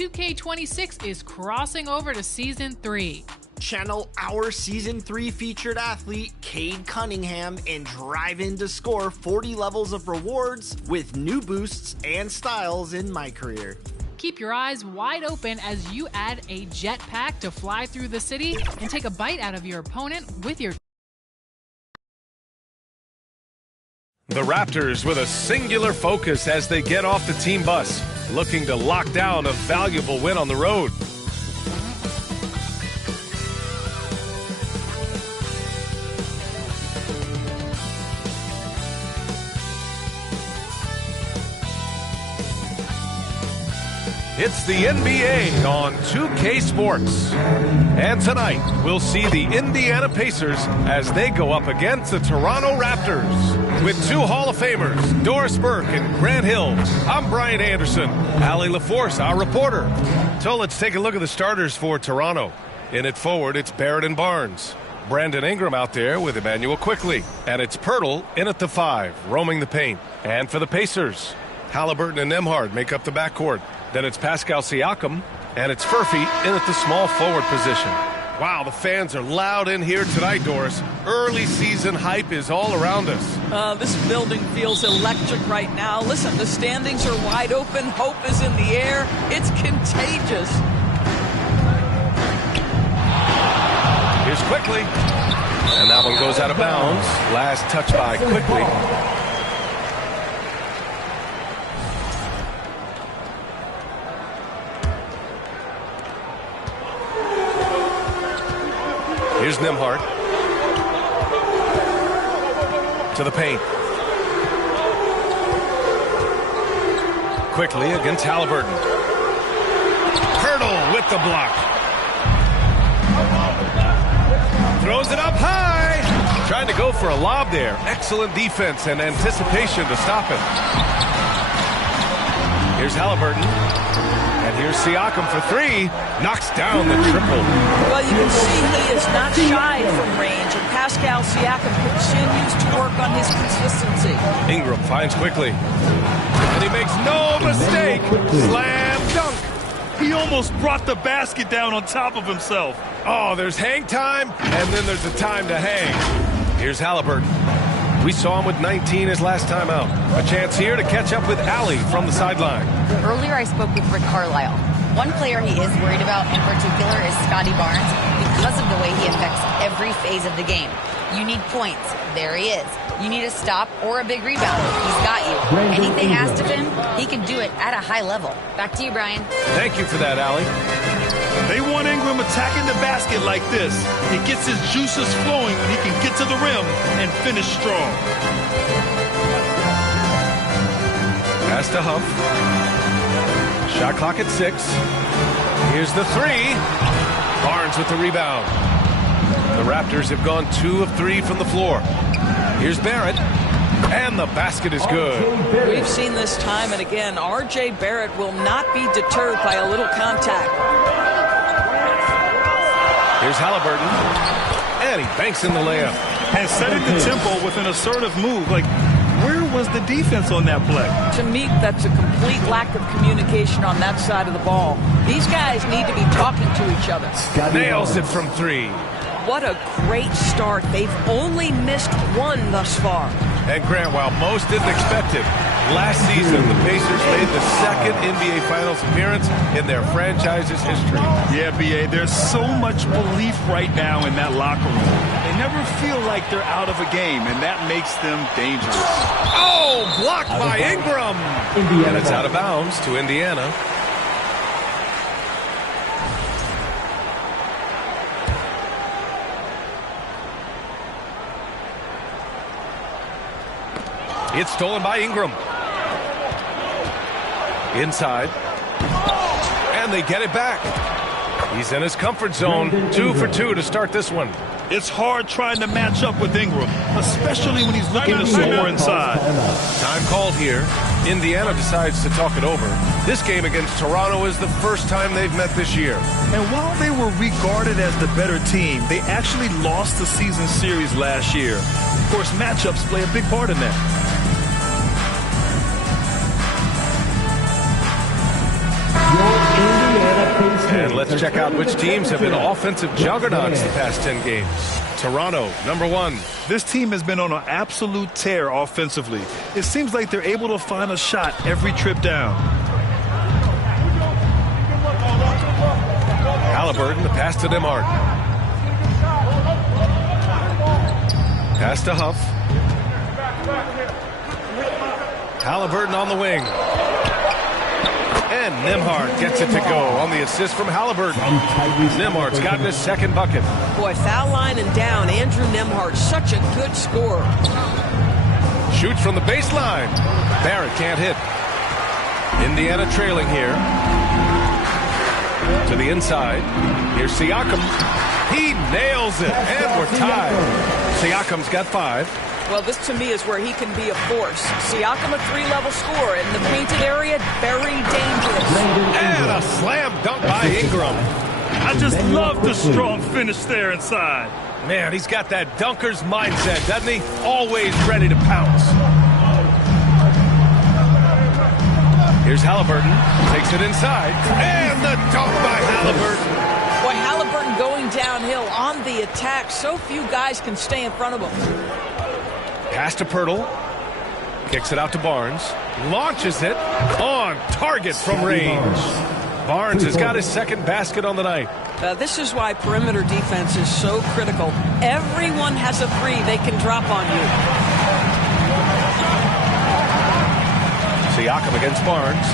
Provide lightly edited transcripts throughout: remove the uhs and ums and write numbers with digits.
2K26 is crossing over to Season 3. Channel our Season 3 featured athlete, Cade Cunningham, and drive in to score 40 levels of rewards with new boosts and styles in My Career. Keep your eyes wide open as you add a jetpack to fly through the city and take a bite out of your opponent with your... The Raptors with a singular focus as they get off the team bus, looking to lock down a valuable win on the road. It's the NBA on 2K Sports. And tonight, we'll see the Indiana Pacers as they go up against the Toronto Raptors. With two Hall of Famers, Doris Burke and Grant Hill, I'm Brian Anderson. Allie LaForce, our reporter. So let's take a look at the starters for Toronto. In at forward, it's Barrett and Barnes. Brandon Ingram out there with Emmanuel Quickley. And it's Pirtle in at the 5, roaming the paint. And for the Pacers, Halliburton and Nembhard make up the backcourt. Then it's Pascal Siakam, and it's Furphy in at the small forward position. Wow, the fans are loud in here tonight, Doris. Early season hype is all around us. This building feels electric right now. Listen, the standings are wide open. Hope is in the air. It's contagious. Here's Quickley. And that one goes out of bounds. Last touch by Quickley. Here's Nembhard. To the paint. Quickly against Halliburton. Pirtle with the block. Throws it up high. Trying to go for a lob there. Excellent defense and anticipation to stop him. Here's Halliburton. And here's Siakam for 3. Knocks down the triple. Well, you can see he is not shy from range, and Pascal Siakam continues to work on his consistency. Ingram finds Quickley. And he makes no mistake. Slam dunk. He almost brought the basket down on top of himself. Oh, there's hang time, and then there's the time to hang. Here's Halliburton. We saw him with 19 his last time out. A chance here to catch up with Allie from the sideline. Earlier I spoke with Rick Carlisle. One player he is worried about in particular is Scotty Barnes because of the way he affects every phase of the game. You need points. There he is. You need a stop or a big rebound. He's got you. Anything asked of him, he can do it at a high level. Back to you, Brian. Thank you for that, Allie. They want Ingram attacking the basket like this. It gets his juices flowing when he can get to the rim and finish strong. Pass to Huff. Shot clock at 6. Here's the 3. Barnes with the rebound. The Raptors have gone 2 of 3 from the floor. Here's Barrett. And the basket is good. We've seen this time and again. R.J. Barrett will not be deterred by a little contact. Here's Halliburton. And he banks in the layup. And setting the tempo with an assertive move. Like, where was the defense on that play? To me, that's a complete lack of communication on that side of the ball. These guys need to be talking to each other. Nails it from 3. What a great start. They've only missed 1 thus far. And Grant, while most didn't expect it, last season the Pacers made the second NBA Finals appearance in their franchise's history. Yeah, B.A., there's so much belief right now in that locker room. They never feel like they're out of a game, and that makes them dangerous. Oh, blocked by Ingram. And it's out of bounds to Indiana. It's stolen by Ingram. Inside. And they get it back. He's in his comfort zone. 2 for 2 to start this one. It's hard trying to match up with Ingram, especially when he's looking to score inside. Time called here. Indiana decides to talk it over. This game against Toronto is the first time they've met this year. And while they were regarded as the better team, they actually lost the season series last year. Of course, matchups play a big part in that. Your And let's check out which teams have been offensive juggernauts the past 10 games. Toronto, number 1. This team has been on an absolute tear offensively. It seems like they're able to find a shot every trip down. Halliburton, the pass to Nembhard. Pass to Huff. Halliburton on the wing. And Nembhard gets it to go on the assist from Halliburton. Nembhard's gotten his second bucket. Boy, foul line and down. Andrew Nembhard, such a good scorer. Shoots from the baseline. Barrett can't hit. Indiana trailing here. To the inside. Here's Siakam. He nails it. And we're tied. Siakam's got 5. Well, this to me is where he can be a force. Siakam, a 3-level scorer in the painted area, very dangerous. And a slam dunk by Ingram. I just love the strong finish there inside. Man, he's got that dunker's mindset, doesn't he? Always ready to pounce. Here's Halliburton. Takes it inside. And the dunk by Halliburton. Boy, Halliburton going downhill on the attack. So few guys can stay in front of him. Pass to Pirtle. Kicks it out to Barnes. Launches it on target from range. Barnes has got his second basket on the night. This is why perimeter defense is so critical. Everyone has a 3 they can drop on you. Siakam against Barnes.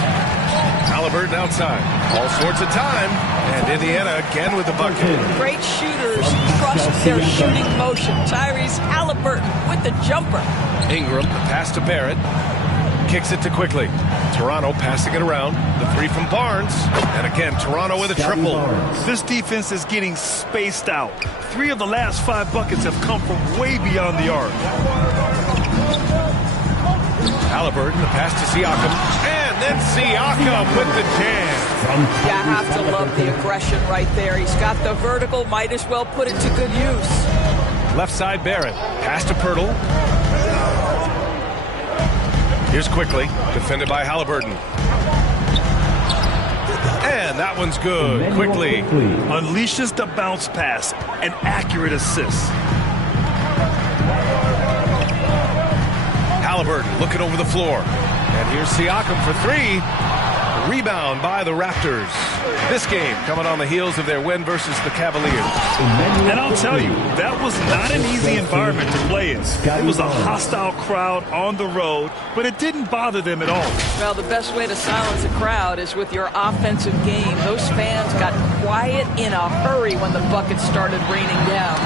Halliburton outside. All sorts of time. And Indiana again with the bucket. Great shooters trust their shooting motion. Tyrese Halliburton with the jumper. Ingram, the pass to Barrett. Kicks it to Quickly. Toronto passing it around. The 3 from Barnes. And again, Toronto with a triple. This defense is getting spaced out. 3 of the last 5 buckets have come from way beyond the arc. Halliburton, the pass to Siakam. And then Siakam with the jam. Yeah, I have to love the aggression right there. He's got the vertical, might as well put it to good use. Left side Barrett. Pass to Pirtle. Here's Quickly. Defended by Halliburton. And that one's good. Quickly. Unleashes the bounce pass. An accurate assist. Halliburton looking over the floor. And here's Siakam for 3. Rebound by the Raptors. This game coming on the heels of their win versus the Cavaliers. And I'll tell you, that was not an easy environment to play in. It was a hostile crowd on the road, but it didn't bother them at all. Well, the best way to silence a crowd is with your offensive game. Those fans got quiet in a hurry when the buckets started raining down.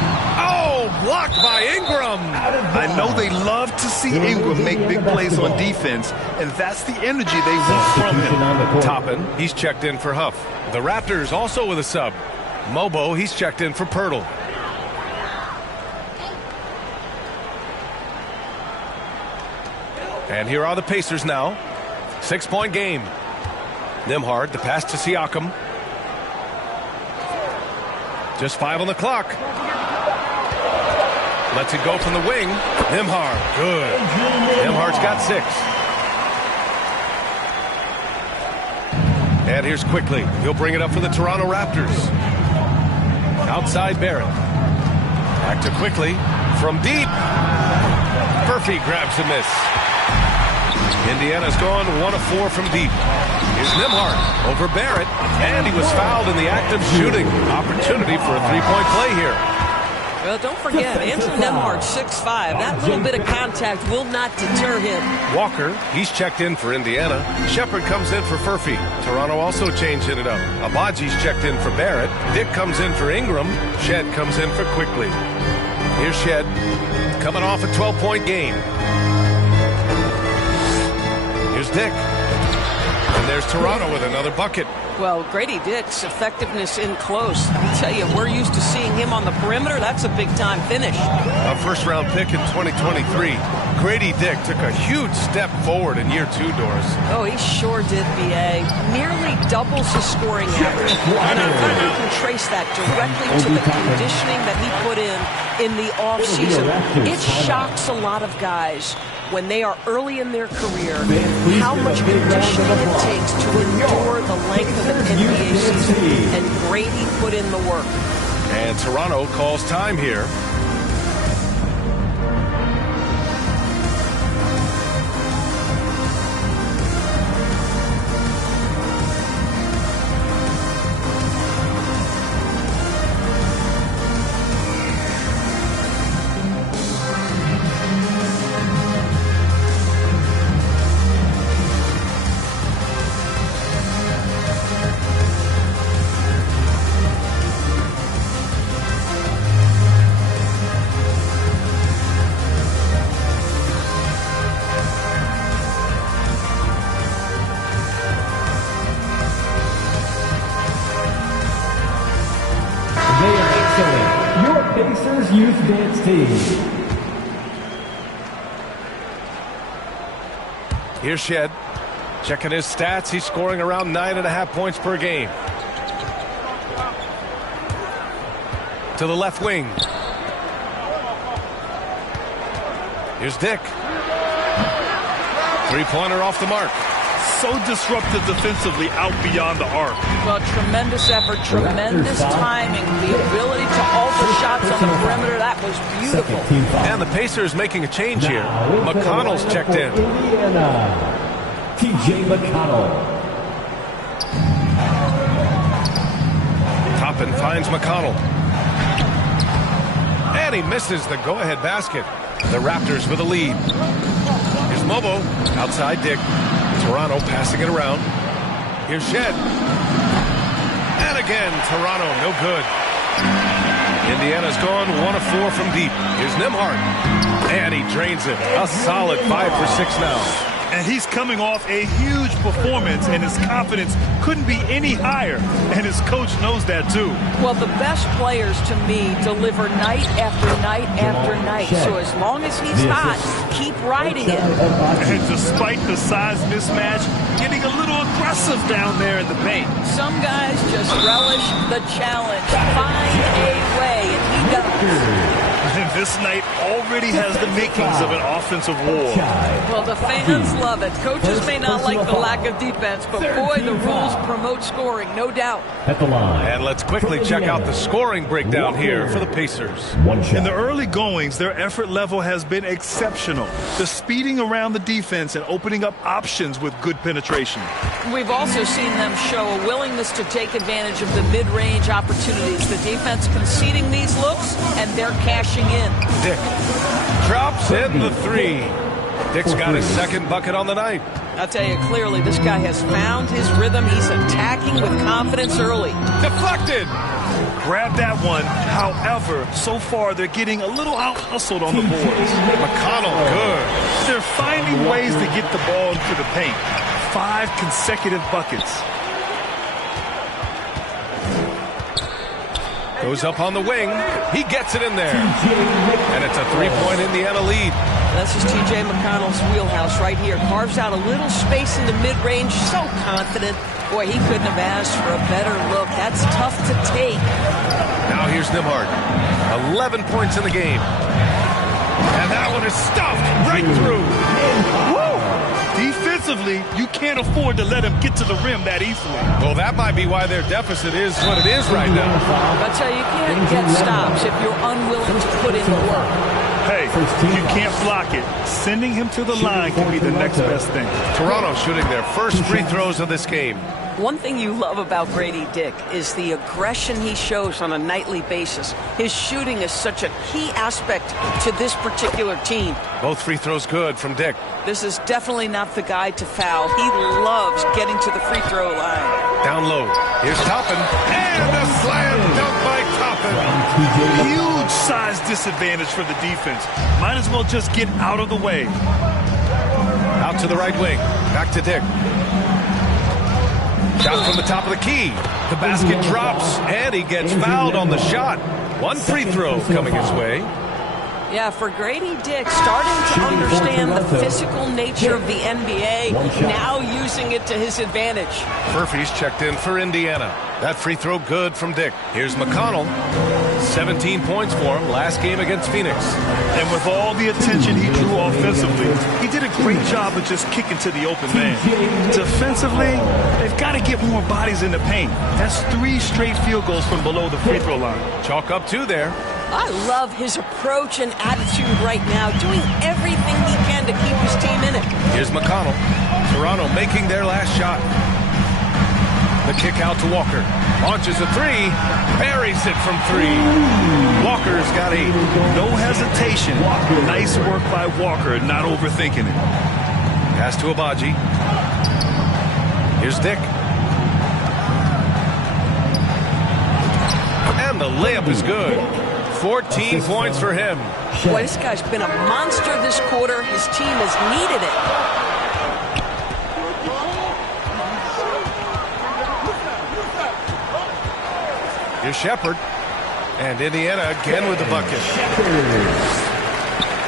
Oh, blocked by Ingram. I know they love to see Ingram make big plays on defense, and that's the energy they want from him. Toppin, he's checked in for Huff. The Raptors also with a sub. Mobo, he's checked in for Pirtle. And here are the Pacers now. 6-point game. Nembhard, the pass to Siakam. Just 5 on the clock. Lets it go from the wing. Nembhard, good. Nembhard's got 6. And here's Quickly. He'll bring it up for the Toronto Raptors. Outside Barrett. Back to Quickly. From deep. Murphy grabs the miss. Indiana's gone 1 of 4 from deep. Here's Nembhard over Barrett. And he was fouled in the act of shooting. Opportunity for a 3-point play here. Well, don't forget, Andrew Nembhard, 6'5". That little bit of contact will not deter him. Walker, he's checked in for Indiana. Shepard comes in for Furphy. Toronto also changed it up. Abaji's checked in for Barrett. Dick comes in for Ingram. Shed comes in for Quickly. Here's Shed, coming off a 12-point game. Here's Dick. And there's Toronto with another bucket. Well, Grady Dick's effectiveness in close. I tell you, we're used to seeing him on the perimeter. That's a big-time finish. A first-round pick in 2023. Grady Dick took a huge step forward in year 2, Doris. Oh, he sure did, B.A. Nearly doubles his scoring average. And I think you can trace that directly to the conditioning that he put in the offseason. It shocks a lot of guys when they are early in their career how much conditioning it takes to endure the length of an NBA season. and Grady put in the work. And Toronto calls time here. Your Pacers Youth Dance Team. Here's Shed. Checking his stats. He's scoring around 9.5 points per game. To the left wing. Here's Dick. Three-pointer off the mark. So disruptive defensively out beyond the arc. Well, tremendous effort, tremendous timing, the ability to alter shots on the perimeter. That was beautiful. And the Pacers making a change here. McConnell's checked in. Indiana, TJ McConnell. Toppin finds McConnell. And he misses the go-ahead basket. The Raptors with a lead. Here's Mobo. Outside Dick. Toronto passing it around. Here's Shed. And again, Toronto, no good. Indiana's gone 1 of 4 from deep. Here's Nembhard. And he drains it. A solid 5 for 6 now. And he's coming off a huge performance, and his confidence couldn't be any higher. And his coach knows that, too. Well, the best players, to me, deliver night after night after night. So as long as he's hot, keep riding it. And despite the size mismatch, getting a little aggressive down there in the paint. Some guys just relish the challenge. Find a way, and he does. And this night already has the makings of an offensive war. Well, the fans love it. Coaches may not like the lack of defense, but boy, the rules promote scoring, no doubt. At the line. And let's quickly check out the scoring breakdown here for the Pacers. In the early goings, their effort level has been exceptional. The speeding around the defense and opening up options with good penetration. We've also seen them show a willingness to take advantage of the mid-range opportunities. The defense conceding these looks, and they're cashing in. Dick drops in the 3. Dick's got his second bucket on the night. I'll tell you clearly, this guy has found his rhythm. He's attacking with confidence early. Deflected. Grab that one. However, so far they're getting a little out-hustled on the boards. McConnell, good. They're finding ways to get the ball into the paint. 5 consecutive buckets. Goes up on the wing. He gets it in there. And it's a 3-point Indiana lead. This is TJ McConnell's wheelhouse right here. Carves out a little space in the mid-range. So confident. Boy, he couldn't have asked for a better look. That's tough to take. Now here's Nembhard. 11 points in the game. And that one is stuffed right through. Woo! Defensively, you can't afford to let him get to the rim that easily. Well, that might be why their deficit is what it is right now. I'll tell you, you can't get stops if you're unwilling to put in the work. Hey, you can't block it. Sending him to the line can be the next best thing. Toronto shooting their first free throws of this game. One thing you love about Grady Dick is the aggression he shows on a nightly basis. His shooting is such a key aspect to this particular team. Both free throws good from Dick. This is definitely not the guy to foul. He loves getting to the free throw line. Down low. Here's Toppin. And a slam dunk by Toppin. Huge size disadvantage for the defense. Might as well just get out of the way. Out to the right wing. Back to Dick. Shot from the top of the key. The basket drops, and he gets fouled on the shot. One free throw coming his way. Yeah, for Grady Dick, starting to understand the physical nature of the NBA, now using it to his advantage. Murphy's checked in for Indiana. That free throw good from Dick. Here's McConnell. 17 points for him last game against Phoenix. And with all the attention he drew offensively, he did a great job of just kicking to the open man. Defensively, they've got to get more bodies in the paint. That's 3 straight field goals from below the free throw line. Chalk up 2 there. I love his approach and attitude right now, doing everything he can to keep his team in it. Here's McConnell. Toronto making their last shot. The kick out to Walker. Launches a 3. Buries it from 3. Walker's got 8. No hesitation. Nice work by Walker, not overthinking it. Pass to Abaji. Here's Dick. And the layup is good. 14 points for him. Boy, this guy's been a monster this quarter. His team has needed it. Here's Shepard. And Indiana again with the bucket.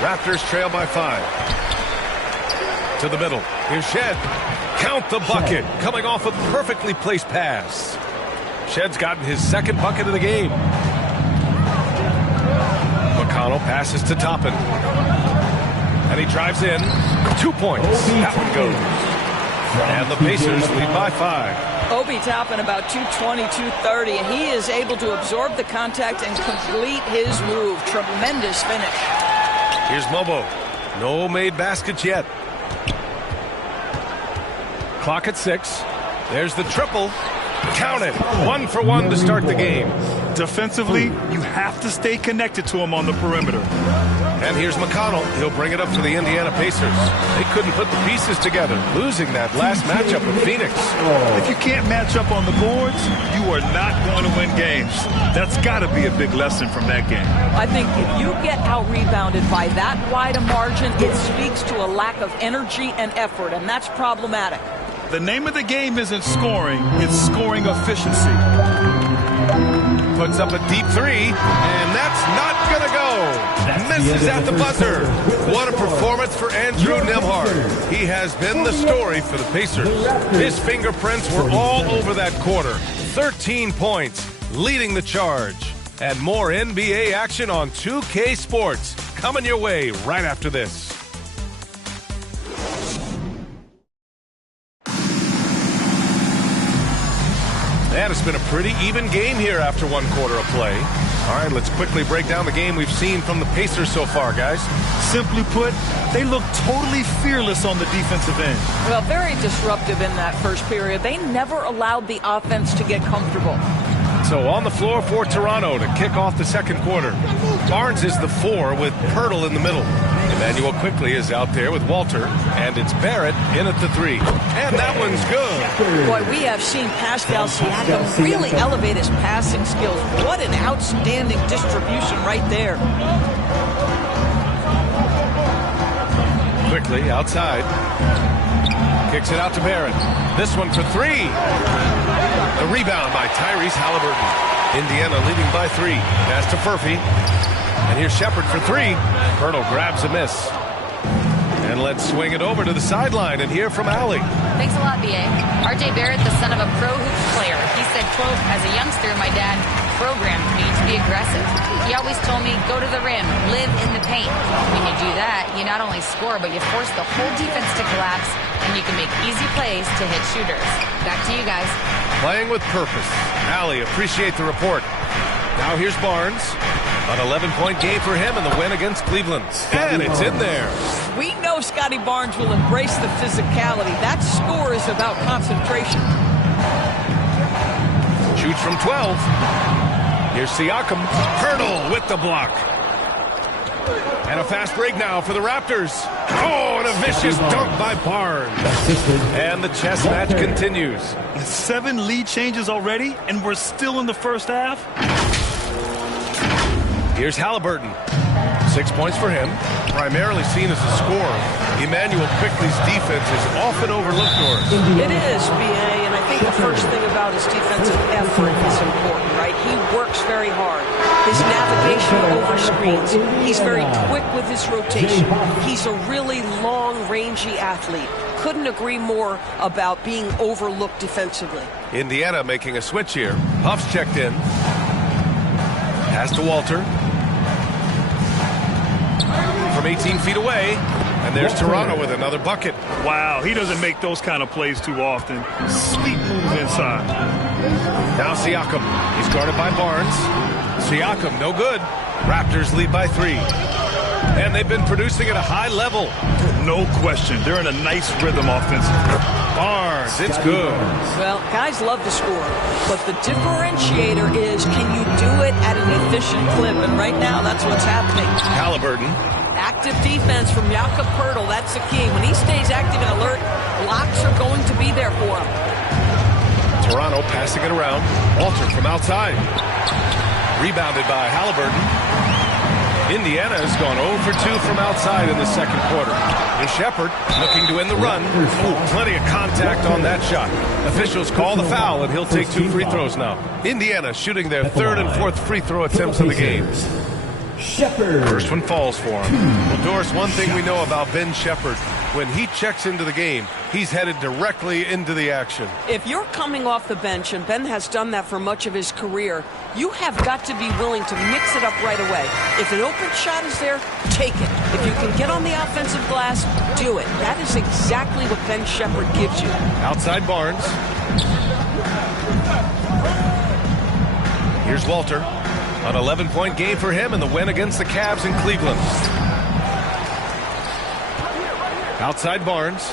Raptors trail by 5. To the middle. Here's Shed. Count the bucket. Coming off a perfectly placed pass. Shed's gotten his second bucket of the game. McConnell passes to Toppin. And he drives in. 2 points. That one goes. And the Pacers lead by 5. Obi Toppin about 220, 230, and he is able to absorb the contact and complete his move. Tremendous finish. Here's Mobo. No made baskets yet. Clock at 6. There's the triple. Count it. 1 for 1 to start the game. Defensively, you have to stay connected to him on the perimeter. And here's McConnell. He'll bring it up for the Indiana Pacers. They couldn't put the pieces together, losing that last matchup with Phoenix. If you can't match up on the boards, you are not going to win games. That's got to be a big lesson from that game. I think if you get out-rebounded by that wide a margin, it speaks to a lack of energy and effort, and that's problematic. The name of the game isn't scoring, it's scoring efficiency. Puts up a deep 3, and that's not going to go. Misses at the buzzer. What a performance for Andrew Nembhard. He has been the story for the Pacers. His fingerprints were all over that quarter. 13 points, leading the charge. And more NBA action on 2K Sports. Coming your way right after this. And it's been a pretty even game here after 1 quarter of play. All right, let's quickly break down the game we've seen from the Pacers so far, guys. Simply put, they look totally fearless on the defensive end. Well, very disruptive in that first period. They never allowed the offense to get comfortable. So on the floor for Toronto to kick off the second quarter. Barnes is the 4 with Pirtle in the middle. Emmanuel quickly is out there with Walter, and it's Barrett in at the 3. And that one's good. Boy, we have seen Pascal Siakam really elevate his passing skills. What an outstanding distribution right there. Quickly outside. Kicks it out to Barrett. This one for 3. The rebound by Tyrese Halliburton. Indiana leading by 3. Pass to Furphy. And here's Shepard for 3. Pirtle grabs a miss. And let's swing it over to the sideline and hear from Allie. Thanks a lot, B.A. R.J. Barrett, the son of a pro hoops player. He said, quote, as a youngster, my dad programmed me to be aggressive. He always told me, go to the rim, live in the paint. When you do that, you not only score, but you force the whole defense to collapse, and you can make easy plays to hit shooters. Back to you guys. Playing with purpose. Allie, appreciate the report. Now here's Barnes. An 11-point game for him in the win against Cleveland. And it's in there. We know Scotty Barnes will embrace the physicality. That score is about concentration. Shoots from 12. Here's Siakam. Pirtle with the block. And a fast break now for the Raptors. Oh, and a vicious dunk by Barnes. And the chess match continues. 7 lead changes already, and we're still in the first half. Here's Halliburton. 6 points for him. Primarily seen as a scorer, Emmanuel Quickley's defense is often overlooked, Doris. It is, B.A., and I think the first thing about his defensive effort is important, right? He works very hard. his navigation over screens. He's very quick with his rotation. He's a really long, rangy athlete. Couldn't agree more about being overlooked defensively. Indiana making a switch here. Huff's checked in. Pass to Walter. From 18 feet away. And there's Toronto with another bucket. Wow, he doesn't make those kind of plays too often. Sweet move inside. Now Siakam. He's guarded by Barnes. Siakam, no good. Raptors lead by 3. And they've been producing at a high level. No question. They're in a nice rhythm offensively. Barnes, it's good. Well, guys love to score, but the differentiator is, can you do it at an efficient clip? And right now, that's what's happening. Halliburton. Active defense from Jakob Poeltl, that's the key. When he stays active and alert, blocks are going to be there for him. Toronto passing it around. Walter from outside. Rebounded by Halliburton. Indiana has gone 0 for 2 from outside in the second quarter. And Shepherd looking to end the run. Ooh, plenty of contact on that shot. Officials call the foul, and he'll take 2 free throws now. Indiana shooting their 3rd and 4th free throw attempts of the game. Shepherd. First one falls for him. Well, Doris, one thing we know about Ben Shepherd, when he checks into the game, he's headed directly into the action. If you're coming off the bench, and Ben has done that for much of his career, you have got to be willing to mix it up right away. If an open shot is there, take it. If you can get on the offensive glass, do it. That is exactly what Ben Shepherd gives you. Outside Barnes. Here's Walter. An 11-point game for him in the win against the Cavs in Cleveland. Outside Barnes.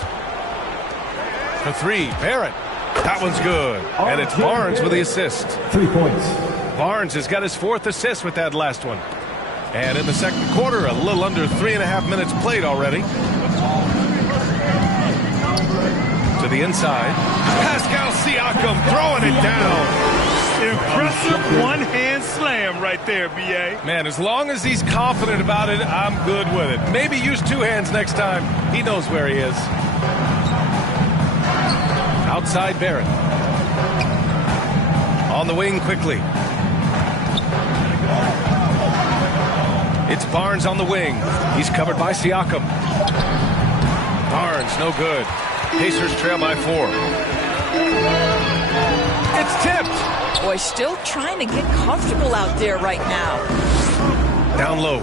For 3, Barrett. That one's good. And it's Barnes with the assist. 3 points. Barnes has got his 4th assist with that last one. And in the second quarter, a little under 3.5 minutes played already. To the inside. Pascal Siakam throwing it down. Impressive one-hand slam right there, B.A. Man, as long as he's confident about it, I'm good with it. Maybe use 2 hands next time. He knows where he is. Outside Barrett. On the wing quickly. It's Barnes on the wing. He's covered by Siakam. Barnes, no good. Pacers trail by 4. It's tipped. Boy, still trying to get comfortable out there right now. Down low.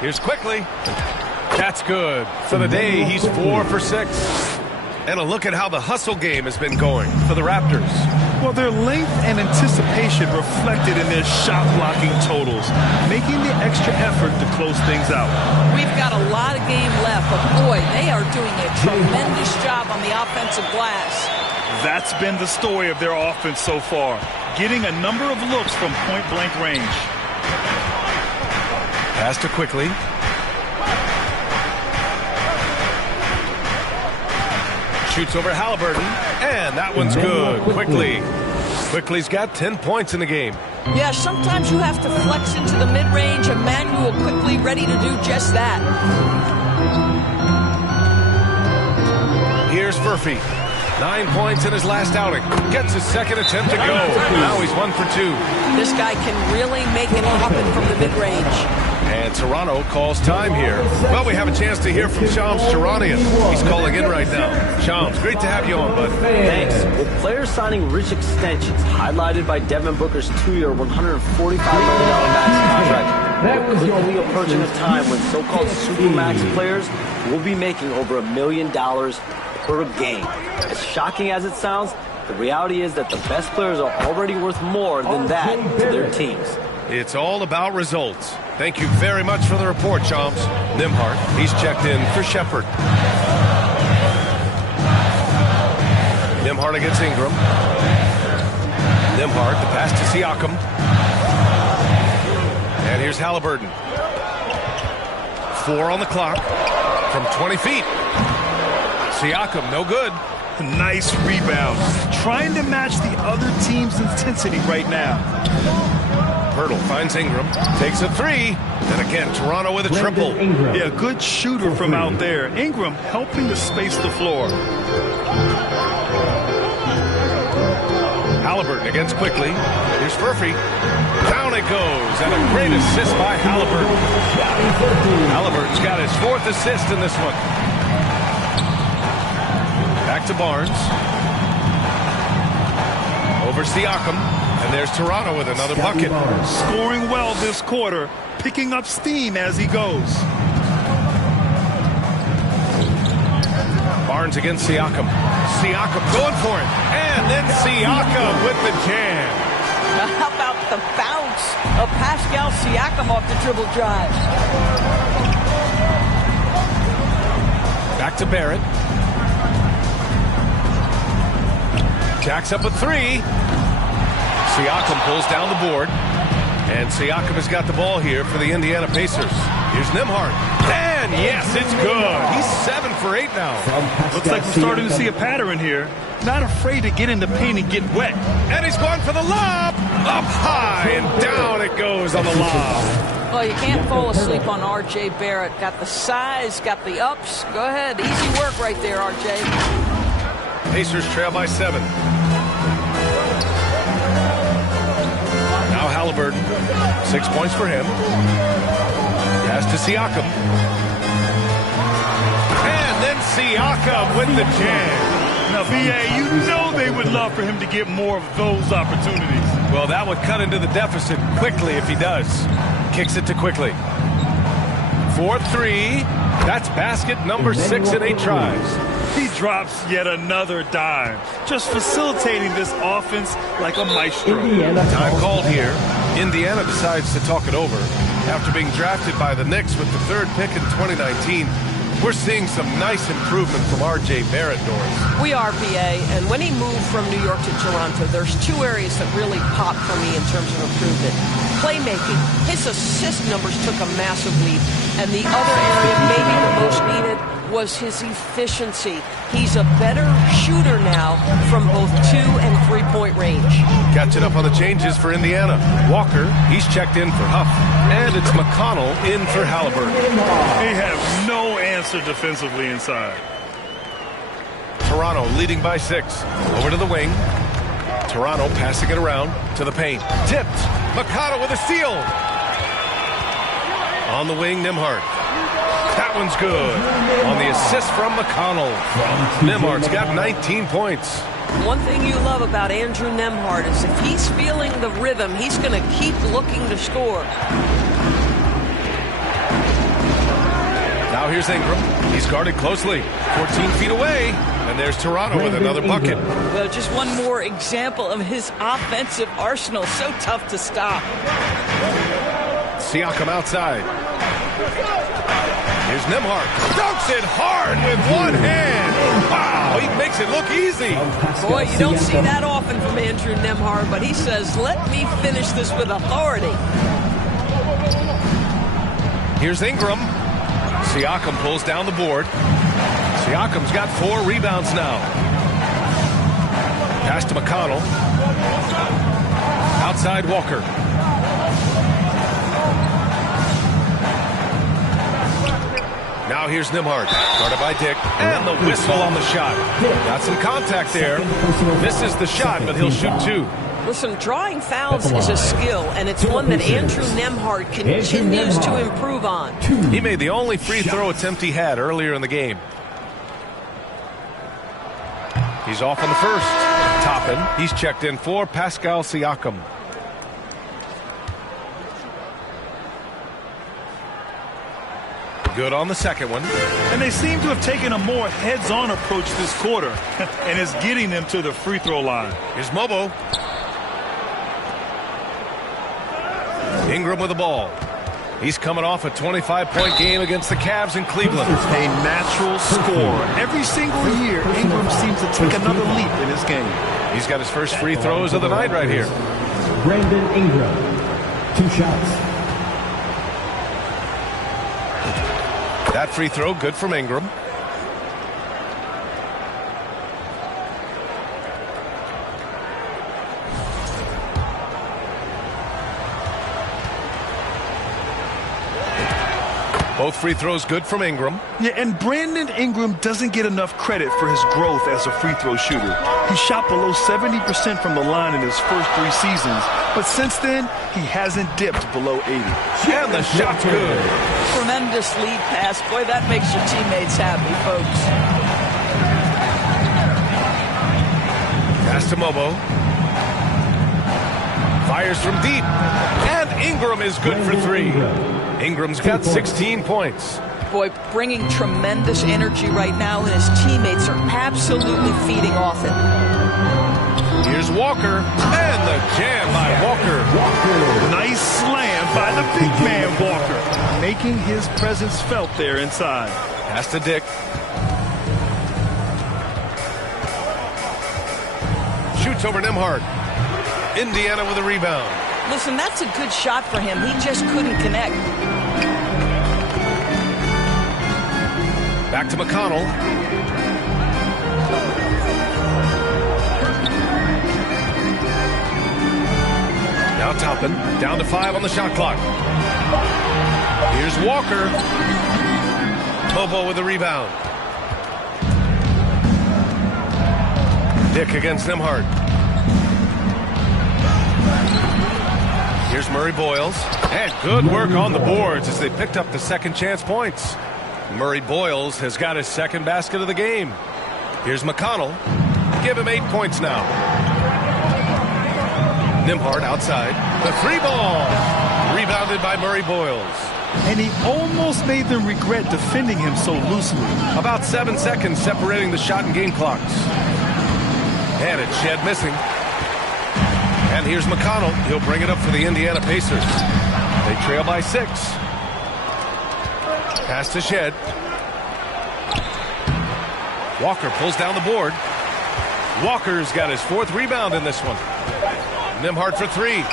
Here's quickly. That's good. For the day, he's 4 for 6. And a look at how the hustle game has been going for the Raptors. Well, their length and anticipation reflected in their shot blocking totals, making the extra effort to close things out. We've got a lot of game left, but boy, they are doing a tremendous job on the offensive glass. That's been the story of their offense so far, getting a number of looks from point-blank range. Pass to quickly. Shoots over Halliburton, and that one's good. Quickly's got 10 points in the game. Yeah, sometimes you have to flex into the mid-range. Emmanuel Quickly ready to do just that. Here's Furphy. 9 points in his last outing. Gets his second attempt to go. Now he's 1 for 2. This guy can really make it happen from the mid-range. And Toronto calls time here. Well, we have a chance to hear from Shams Charania. He's calling in right now. Shams, great to have you on, bud. Thanks. With players signing rich extensions, highlighted by Devin Booker's 2-year, $145 million max contract, we're quickly approaching a time when so-called supermax players will be making over $1 million per game. As shocking as it sounds, the reality is that the best players are already worth more than that to their teams. It's all about results. Thank you very much for the report, Shams. Nembhard, he's checked in for Shepherd. Nembhard against Ingram. Nembhard, the pass to Siakam. And here's Halliburton. 4 on the clock from 20 feet. Siakam, no good. Nice rebound. Trying to match the other team's intensity right now. Poeltl finds Ingram, takes a 3, and again, Toronto with a triple. Yeah, good shooter from out there. Ingram helping to space the floor. Halliburton against quickly. Here's Furphy. Down it goes, and a great assist by Halliburton. Halliburton's got his 4th assist in this one. Back to Barnes. Over Siakam, and there's Toronto with another bucket. Scoring well this quarter, picking up steam as he goes. Barnes against Siakam. Siakam going for it, and then Siakam with the jam. How about the bounce of Pascal Siakam off the dribble drive? Back to Barrett. Jacks up a 3. Siakam pulls down the board. And Siakam has got the ball here for the Indiana Pacers. Here's Nembhard. And yes, it's good. He's 7 for 8 now. Looks like we're starting to see a pattern here. Not afraid to get in the paint and get wet. And he's going for the lob. Up high and down it goes on the lob. Well, you can't fall asleep on R.J. Barrett. Got the size, got the ups. Go ahead. Easy work right there, R.J. Pacers trail by 7. Now Halliburton. 6 points for him. Pass to Siakam. And then Siakam with the jam. Now, B.A., you know they would love for him to get more of those opportunities. Well, that would cut into the deficit quickly if he does. Kicks it to Quickly. 4-3. That's basket number 6 in 8 tries. He drops yet another dime, just facilitating this offense like a maestro. Time called here. Indiana decides to talk it over. After being drafted by the Knicks with the 3rd pick in 2019, we're seeing some nice improvement from R.J. Barrett, Doris. We are, PA, and when he moved from New York to Toronto, there's 2 areas that really popped for me in terms of improvement. Playmaking, his assist numbers took a massive leap, and the other area maybe the most needed was his efficiency. He's a better shooter now from both 2- and 3-point range. Catching up on the changes for Indiana. Walker, he's checked in for Huff, and it's McConnell in for Halliburton. They have no answer defensively inside. Toronto leading by 6. Over to the wing. Toronto passing it around to the paint. Tipped. McConnell with a steal. On the wing, Nembhard. That one's good. On the assist from McConnell. Nembhard's got 19 points. One thing you love about Andrew Nembhard is if he's feeling the rhythm, he's going to keep looking to score. Now here's Ingram. He's guarded closely. 14 feet away. And there's Toronto with another bucket. Well, just one more example of his offensive arsenal. So tough to stop. Siakam outside. Here's Nembhard. Dunks it hard with one hand. Wow, he makes it look easy. Boy, you don't see that often from Andrew Nembhard, but he says, let me finish this with authority. Here's Ingram. Siakam pulls down the board. Siakam's got 4 rebounds now. Pass to McConnell. Outside Walker. Now here's Nembhard, guarded by Dick, and the whistle on the shot. Got some contact there. Misses the shot, but he'll shoot 2. Listen, drawing fouls is a skill, and it's one that Andrew Nembhard continues to improve on. He made the only free throw attempt he had earlier in the game. He's off on the first. Toppin, he's checked in for Pascal Siakam. Good on the second one. And they seem to have taken a more heads-on approach this quarter, and it's getting them to the free throw line. Here's Mobo. Ingram with the ball. He's coming off a 25-point game against the Cavs in Cleveland. A natural scorer. Every single year, Ingram seems to take another leap in his game. He's got his first free throws of the night right here. Brandon Ingram, 2 shots. That free throw good from Ingram. Both free throws good from Ingram. Yeah, and Brandon Ingram doesn't get enough credit for his growth as a free throw shooter. He shot below 70% from the line in his first 3 seasons, but since then, he hasn't dipped below 80. And the shot's good. Tremendous lead pass. Boy, that makes your teammates happy, folks. Pass to Mobo. Fires from deep. And Ingram is good for 3. Ingram's got 16 points. Boy, bringing tremendous energy right now, and his teammates are absolutely feeding off it. Here's Walker, and the jam by Walker. Nice slam by the big man, Walker, making his presence felt there inside. Pass to Dick. Shoots over Nembhard. Indiana with a rebound. Listen, that's a good shot for him. He just couldn't connect. Back to McConnell. Now Toppin, down to 5 on the shot clock. Here's Walker. Mobo with the rebound. Dick against Nembhard. Here's Murray Boyles. And good work on the boards as they picked up the second chance points. Murray Boyles has got his second basket of the game. Here's McConnell. Give him 8 points now. Nembhard outside. The 3-ball. Rebounded by Murray Boyles. And he almost made them regret defending him so loosely. About 7 seconds separating the shot and game clocks. And it's Shed missing. And here's McConnell. He'll bring it up for the Indiana Pacers. They trail by 6. Pass to Shed. Walker pulls down the board. Walker's got his 4th rebound in this one. Nembhard for 3.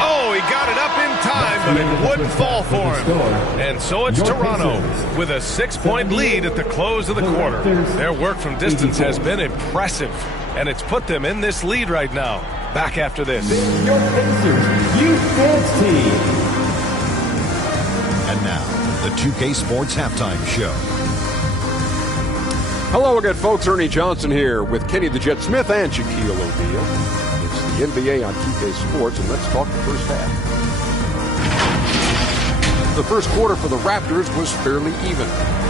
Oh, he got it up in time, but it wouldn't fall for him. And so it's Toronto with a 6-point lead at the close of the quarter. Their work from distance has been impressive, and it's put them in this lead right now. Back after this. Your Pacers Youth Dance Team. And now, the 2K Sports Halftime Show. Hello again, folks. Ernie Johnson here with Kenny the Jet Smith and Shaquille O'Neal. It's the NBA on 2K Sports, and let's talk the first half. The first quarter for the Raptors was fairly even.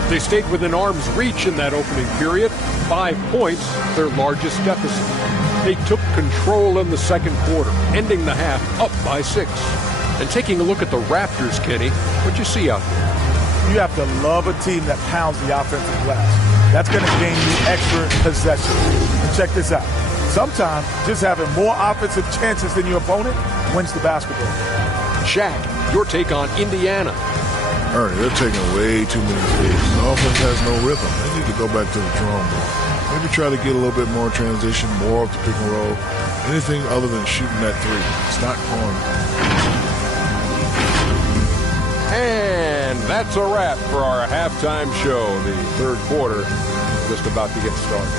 They stayed within arm's reach in that opening period. 5 points, their largest deficit. They took control in the second quarter, ending the half up by 6. And taking a look at the Raptors, Kenny, what you see out there? You have to love a team that pounds the offensive glass. That's going to gain you extra possessions. And check this out. Sometimes just having more offensive chances than your opponent wins the basketball. Shaq, your take on Indiana. Ernie, they're taking way too many threes. The offense has no rhythm. They need to go back to the drawing board. Maybe try to get a little bit more transition, more of the pick and roll. Anything other than shooting that 3. It's not going. And that's a wrap for our halftime show. The third quarter just about to get started.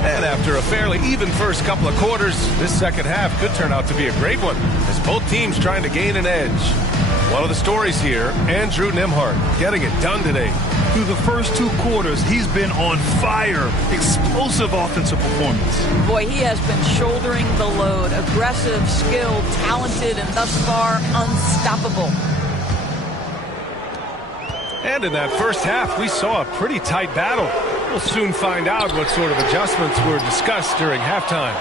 And after a fairly even first couple of quarters, this second half could turn out to be a great one as both teams trying to gain an edge. One of the stories here, Andrew Nembhard getting it done today. Through the first 2 quarters, he's been on fire. Explosive offensive performance. Boy, he has been shouldering the load. Aggressive, skilled, talented, and thus far unstoppable. And in that first half, we saw a pretty tight battle. We'll soon find out what sort of adjustments were discussed during halftime.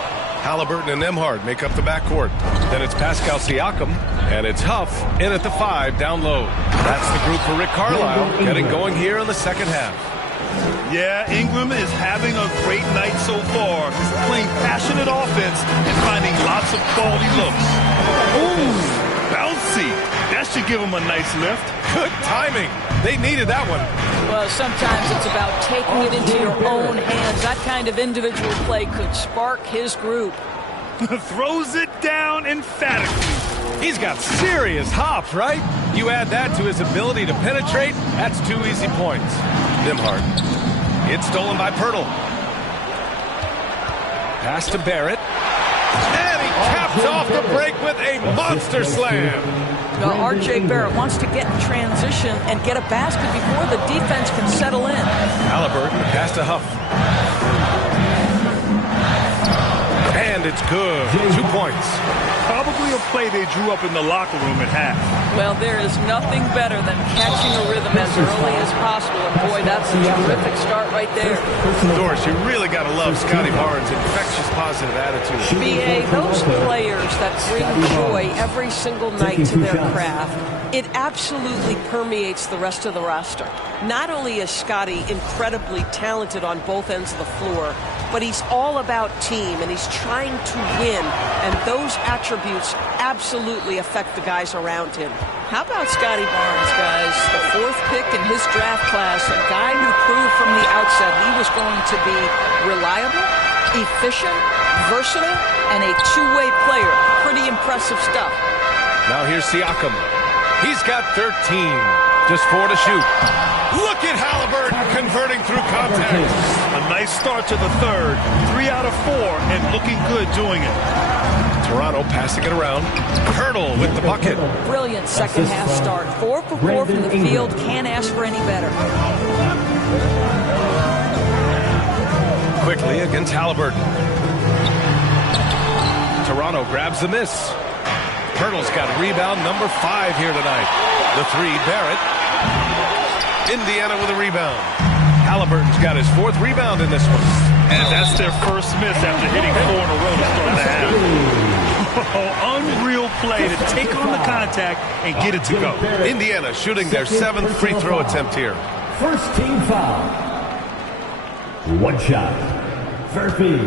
Halliburton and Nembhard make up the backcourt. Then it's Pascal Siakam, and it's Huff in at the 5 down low. That's the group for Rick Carlisle getting going here in the second half. Yeah, Ingram is having a great night so far. He's playing passionate offense and finding lots of quality looks. Ooh, bouncy. That should give him a nice lift. Good timing. They needed that one. Well, sometimes it's about taking it into your own hands. That kind of individual play could spark his group. Throws it down emphatically. He's got serious hops, right? You add that to his ability to penetrate, that's 2 easy points. Nimhard. It's stolen by Pirtle. Pass to Barrett. And he caps off the break with a monster slam. Now, R.J. Barrett wants to get in transition and get a basket before the defense can settle in. Halliburton, pass to Huff. And it's good. 2 points. Probably a play they drew up in the locker room at half. Well, there is nothing better than catching a rhythm as early as possible. And boy, that's a terrific start right there. Doris, you really got to love Scotty Barnes' infectious positive attitude. B.A., those players that bring joy every single night to their craft, it absolutely permeates the rest of the roster. Not only is Scotty incredibly talented on both ends of the floor, but he's all about team, and he's trying to win, and those attributes absolutely affect the guys around him. How about Scotty Barnes, guys? The 4th pick in his draft class, a guy who proved from the outset he was going to be reliable, efficient, versatile, and a two-way player. Pretty impressive stuff. Now here's Siakam. He's got 13. Just 4 to shoot. Look at Halliburton converting through contact. A nice start to the 3rd. 3 out of 4 and looking good doing it. Toronto passing it around. Pirtle with the bucket. Brilliant second half start. 4 for 4 from the field. Can't ask for any better. Quickly against Halliburton. Toronto grabs the miss. Pirtle's got rebound number 5 here tonight. The 3, Barrett. Indiana with a rebound. Halliburton's got his 4th rebound in this one. And that's their first miss after hitting 4 in a row to start the half. Oh, unreal play to take on the contact and get it to go. Indiana shooting their 7th free throw attempt here. First team foul. 1 shot. Murphy.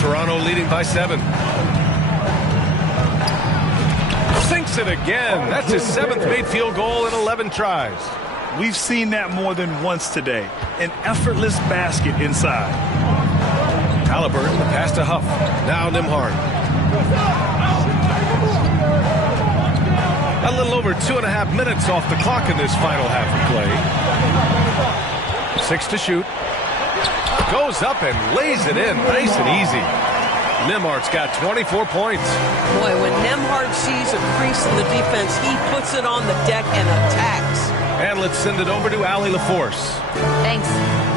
Toronto leading by 7. Sinks it again. That's his 7th made field goal in 11 tries. We've seen that more than once today. An effortless basket inside. Halliburton, the pass to Huff. Now Nimhard. A little over 2.5 minutes off the clock in this final half of play. 6 to shoot. Goes up and lays it in nice and easy. Nimhard's got 24 points. Boy, when Nimhard sees a crease in the defense, he puts it on the deck and attacks. And let's send it over to Allie LaForce. Thanks.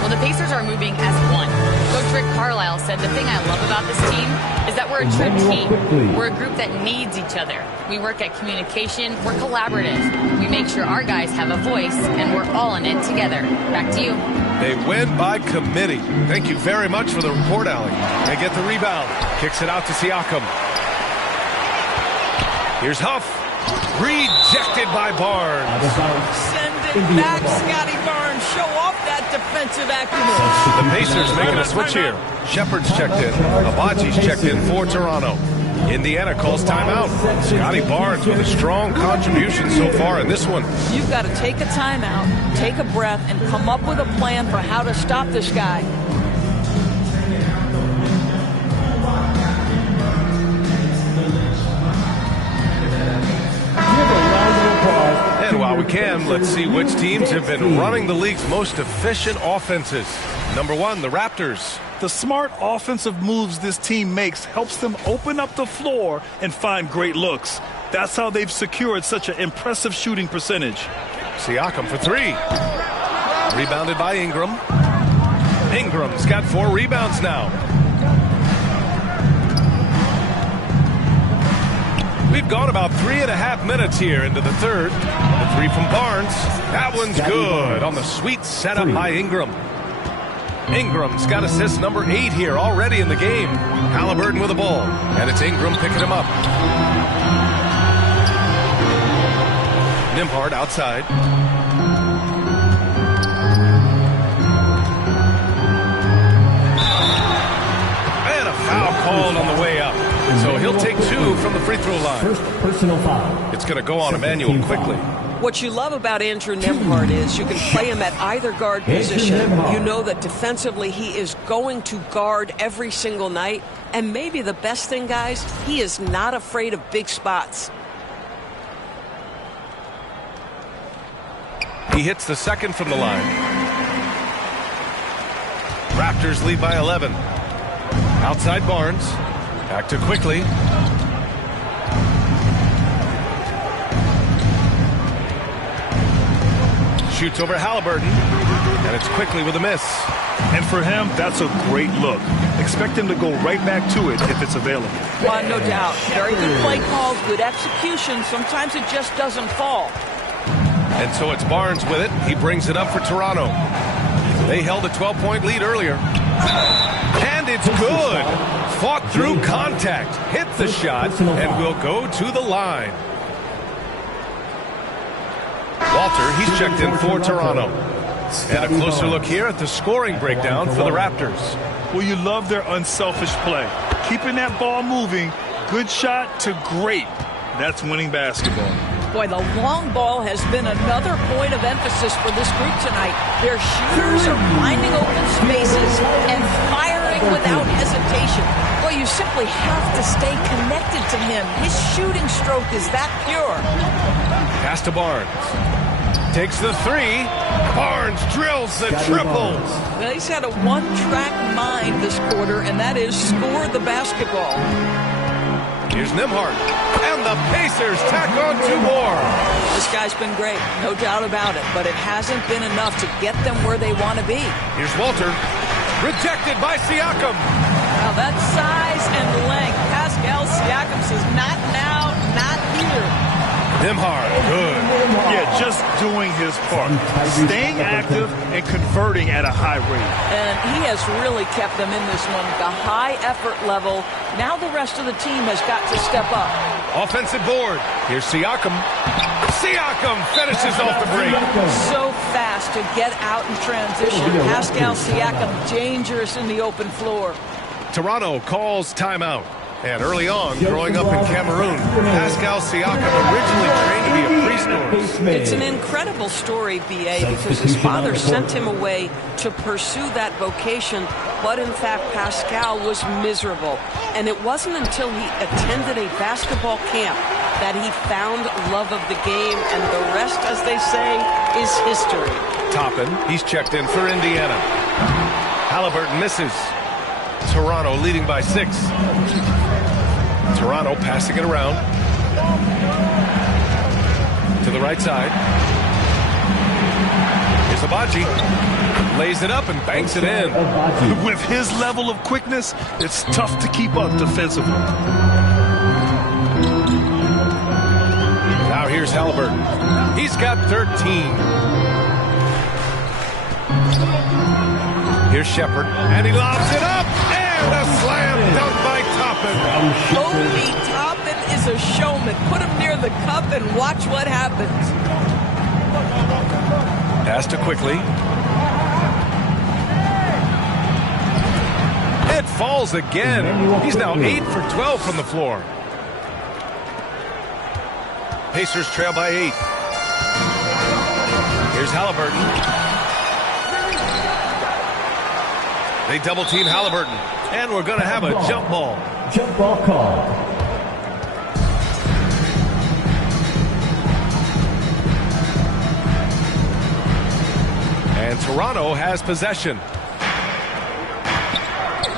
Well, the Pacers are moving as one. Coach Rick Carlisle said the thing I love about this team is that we're a true team. We're a group that needs each other. We work at communication. We're collaborative. We make sure our guys have a voice, and we're all in it together. Back to you. They win by committee. Thank you very much for the report, Allie. They get the rebound. Kicks it out to Siakam. Here's Huff. Rejected by Barnes. Send it back, Scotty Barnes. Show off that defensive acumen. The Pacers making a switch here. Shepard's checked in. Abaji's checked in for Toronto. Indiana calls timeout. Scotty Barnes with a strong contribution so far in this one. You've got to take a timeout, take a breath, and come up with a plan for how to stop this guy. And while we can, let's see which teams have been running the league's most efficient offenses. Number 1, the Raptors. The smart offensive moves this team makes helps them open up the floor and find great looks. That's how they've secured such an impressive shooting percentage. Siakam for 3. Rebounded by Ingram. Ingram's got 4 rebounds now. We've gone about 3.5 minutes here into the 3rd. The 3 from Barnes. That one's good on the sweet setup by Ingram. Ingram's got assist number 8 here already in the game. Halliburton with the ball. And it's Ingram picking him up. Nimhard outside. And a foul called on the way up. So he'll take 2 from the free throw line. First personal foul. It's going to go on Emmanuel quickly. What you love about Andrew Nimhard is you can play him at either guard position. You know that defensively he is going to guard every single night. And maybe the best thing, guys, he is not afraid of big spots. He hits the second from the line. Raptors lead by 11. Outside Barnes. Back to Quickly. Shoots over Halliburton. And it's Quickly with a miss. And for him, that's a great look. Expect him to go right back to it if it's available. No doubt. Very good play calls, good execution. Sometimes it just doesn't fall. And so it's Barnes with it. He brings it up for Toronto. They held a 12-point lead earlier. And it's good. Fought through contact. Hit the shot and will go to the line. Walter, he's checked in for Toronto. And a closer look here at the scoring breakdown for the Raptors. Well, you love their unselfish play. Keeping that ball moving, good shot to great. That's winning basketball. Boy, the long ball has been another point of emphasis for this group tonight. Their shooters are finding open spaces and firing without hesitation. Boy, you simply have to stay connected to him. His shooting stroke is that pure. Pass to Barnes. Takes the three. Barnes drills the triple. Well, he's had a one-track mind this quarter, and that is score the basketball. Here's Nembhard. And the Pacers tack on two more. This guy's been great, no doubt about it, but it hasn't been enough to get them where they want to be. Here's Walter. Rejected by Siakam. Now that size and length, Pascal Siakam says, not now, not here. Nembhard, good. Yeah, just doing his part. Staying active and converting at a high rate. And he has really kept them in this one. The high effort level. Now the rest of the team has got to step up. Offensive board. Here's Siakam. Siakam finishes off the break. So fast to get out in transition. Pascal Siakam dangerous in the open floor. Toronto calls timeout. And early on, growing up in Cameroon, Pascal Siakam originally trained to be a priest. It's an incredible story, B.A., because his father sent him away to pursue that vocation, but in fact, Pascal was miserable. And it wasn't until he attended a basketball camp that he found love of the game, and the rest, as they say, is history. Toppin, he's checked in for Indiana. Halliburton misses. Toronto leading by 6. Toronto passing it around to the right side. Here's Abaji. Lays it up and banks it in. With his level of quickness, it's tough to keep up defensively. Now here's Halliburton. He's got 13. Here's Shepard. And he lobs it up. And a slam dunk by Toppin. Obi Toppin is a showman. Put him near the cup and watch what happens. Pass to Quickly. It falls again. He's now 8 for 12 from the floor. Pacers trail by 8. Here's Halliburton. They double team Halliburton. And we're going to have a jump ball. Jump ball call. And Toronto has possession.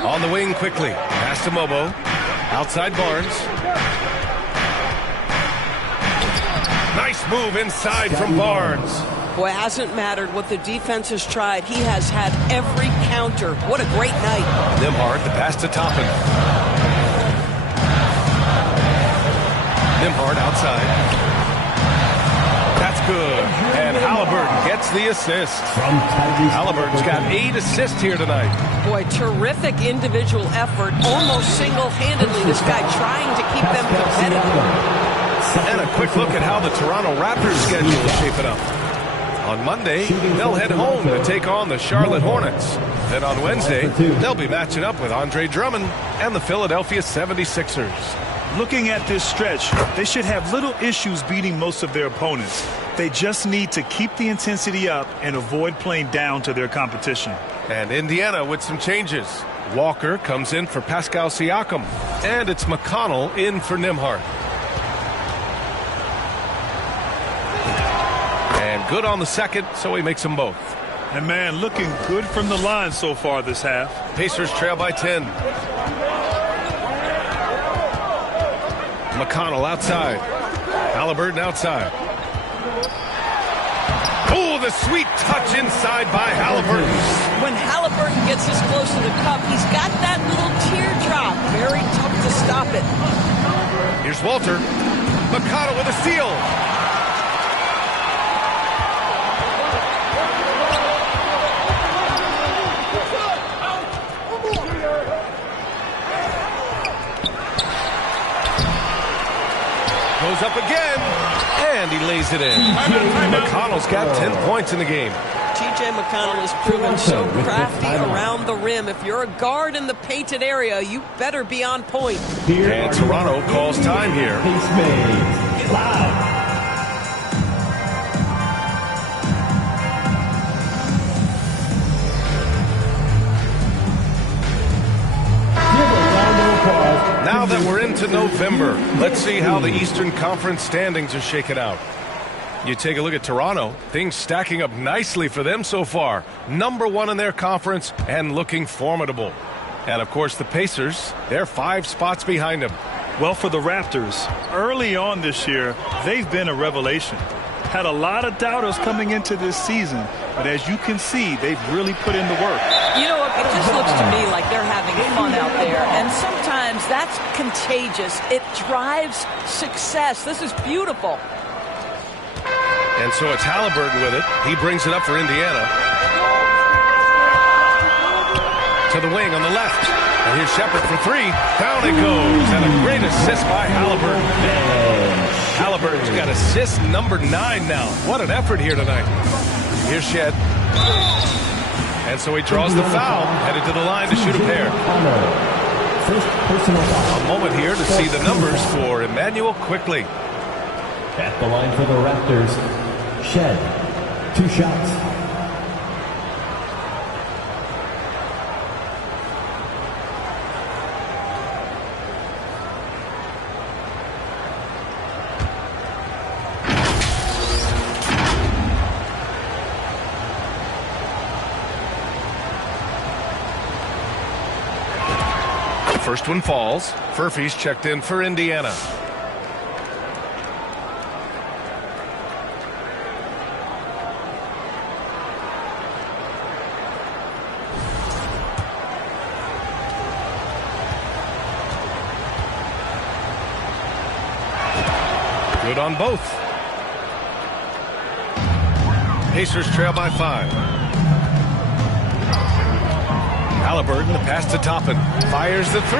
On the wing Quickly. Pass to Mobo. Outside Barnes. Nice move inside from Barnes. Boy, it hasn't mattered what the defense has tried. He has had every counter. What a great night. Nembhard, the pass to Toppin. Nembhard outside. That's good. And Halliburton gets the assist. Halliburton's got 8 assists here tonight. Boy, terrific individual effort. Almost single-handedly, this guy trying to keep them competitive. And a quick look at how the Toronto Raptors schedule is shaping up. On Monday, they'll head home to take on the Charlotte Hornets. Then on Wednesday, they'll be matching up with Andre Drummond and the Philadelphia 76ers. Looking at this stretch, they should have little issues beating most of their opponents. They just need to keep the intensity up and avoid playing down to their competition. And Indiana with some changes. Walker comes in for Pascal Siakam. And it's McConnell in for Nembhard. And good on the second, so he makes them both. And, man, looking good from the line so far this half. Pacers trail by 10. McConnell outside. Halliburton outside. Oh, the sweet touch inside by Halliburton. When Halliburton gets this close to the cup, he's got that little teardrop. Very tough to stop it. Here's Walter. McConnell with a steal. Goes up again, and he lays it in. McConnell's got 10 points in the game. T.J. McConnell has proven so crafty around the rim. If you're a guard in the painted area, you better be on point. And Toronto calls time here. Now that we're into November, let's see how the Eastern Conference standings are shaken out. You take a look at Toronto, things stacking up nicely for them so far. Number 1 in their conference and looking formidable. And of course the Pacers, they're 5 spots behind them. Well, for the Raptors, early on this year, they've been a revelation. Had a lot of doubters coming into this season, but as you can see, they've really put in the work. You know, it just looks to me like they're having fun out there, and sometimes that's contagious. It drives success. This is beautiful. And so it's Halliburton with it. He brings it up for Indiana. To the wing on the left. And here's Shepard for 3. Down it goes. And a great assist by Halliburton. Halliburton's got assist number 9 now. What an effort here tonight. Here's Shed. And so he draws the foul. Headed to the line to shoot a pair. A moment here to see the numbers for Emmanuel Quickley. At the line for the Raptors, Shed, 2 shots. First one falls. Furphy's checked in for Indiana. Good on both. Pacers trail by 5. Halliburton, the pass to Toppin. Fires the 3.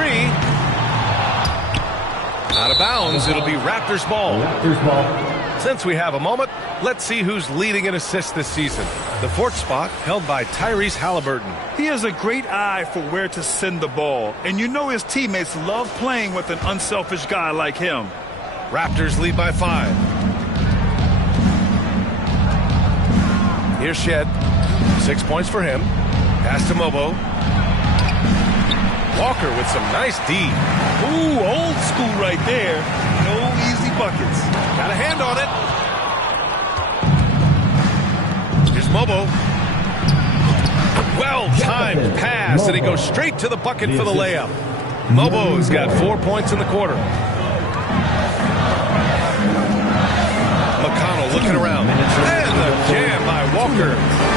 Out of bounds. It'll be Raptors ball. Raptors ball. Since we have a moment, let's see who's leading in assists this season. The 4th spot held by Tyrese Halliburton. He has a great eye for where to send the ball, and you know his teammates love playing with an unselfish guy like him. Raptors lead by 5. Here's Shed. 6 points for him. Pass to Mobo. Walker with some nice D. Ooh, old school right there. No easy buckets. Got a hand on it. Here's Mobo. Well-timed pass, and he goes straight to the bucket for the layup. Mobo's got 4 points in the quarter. McConnell looking around. And the jam by Walker.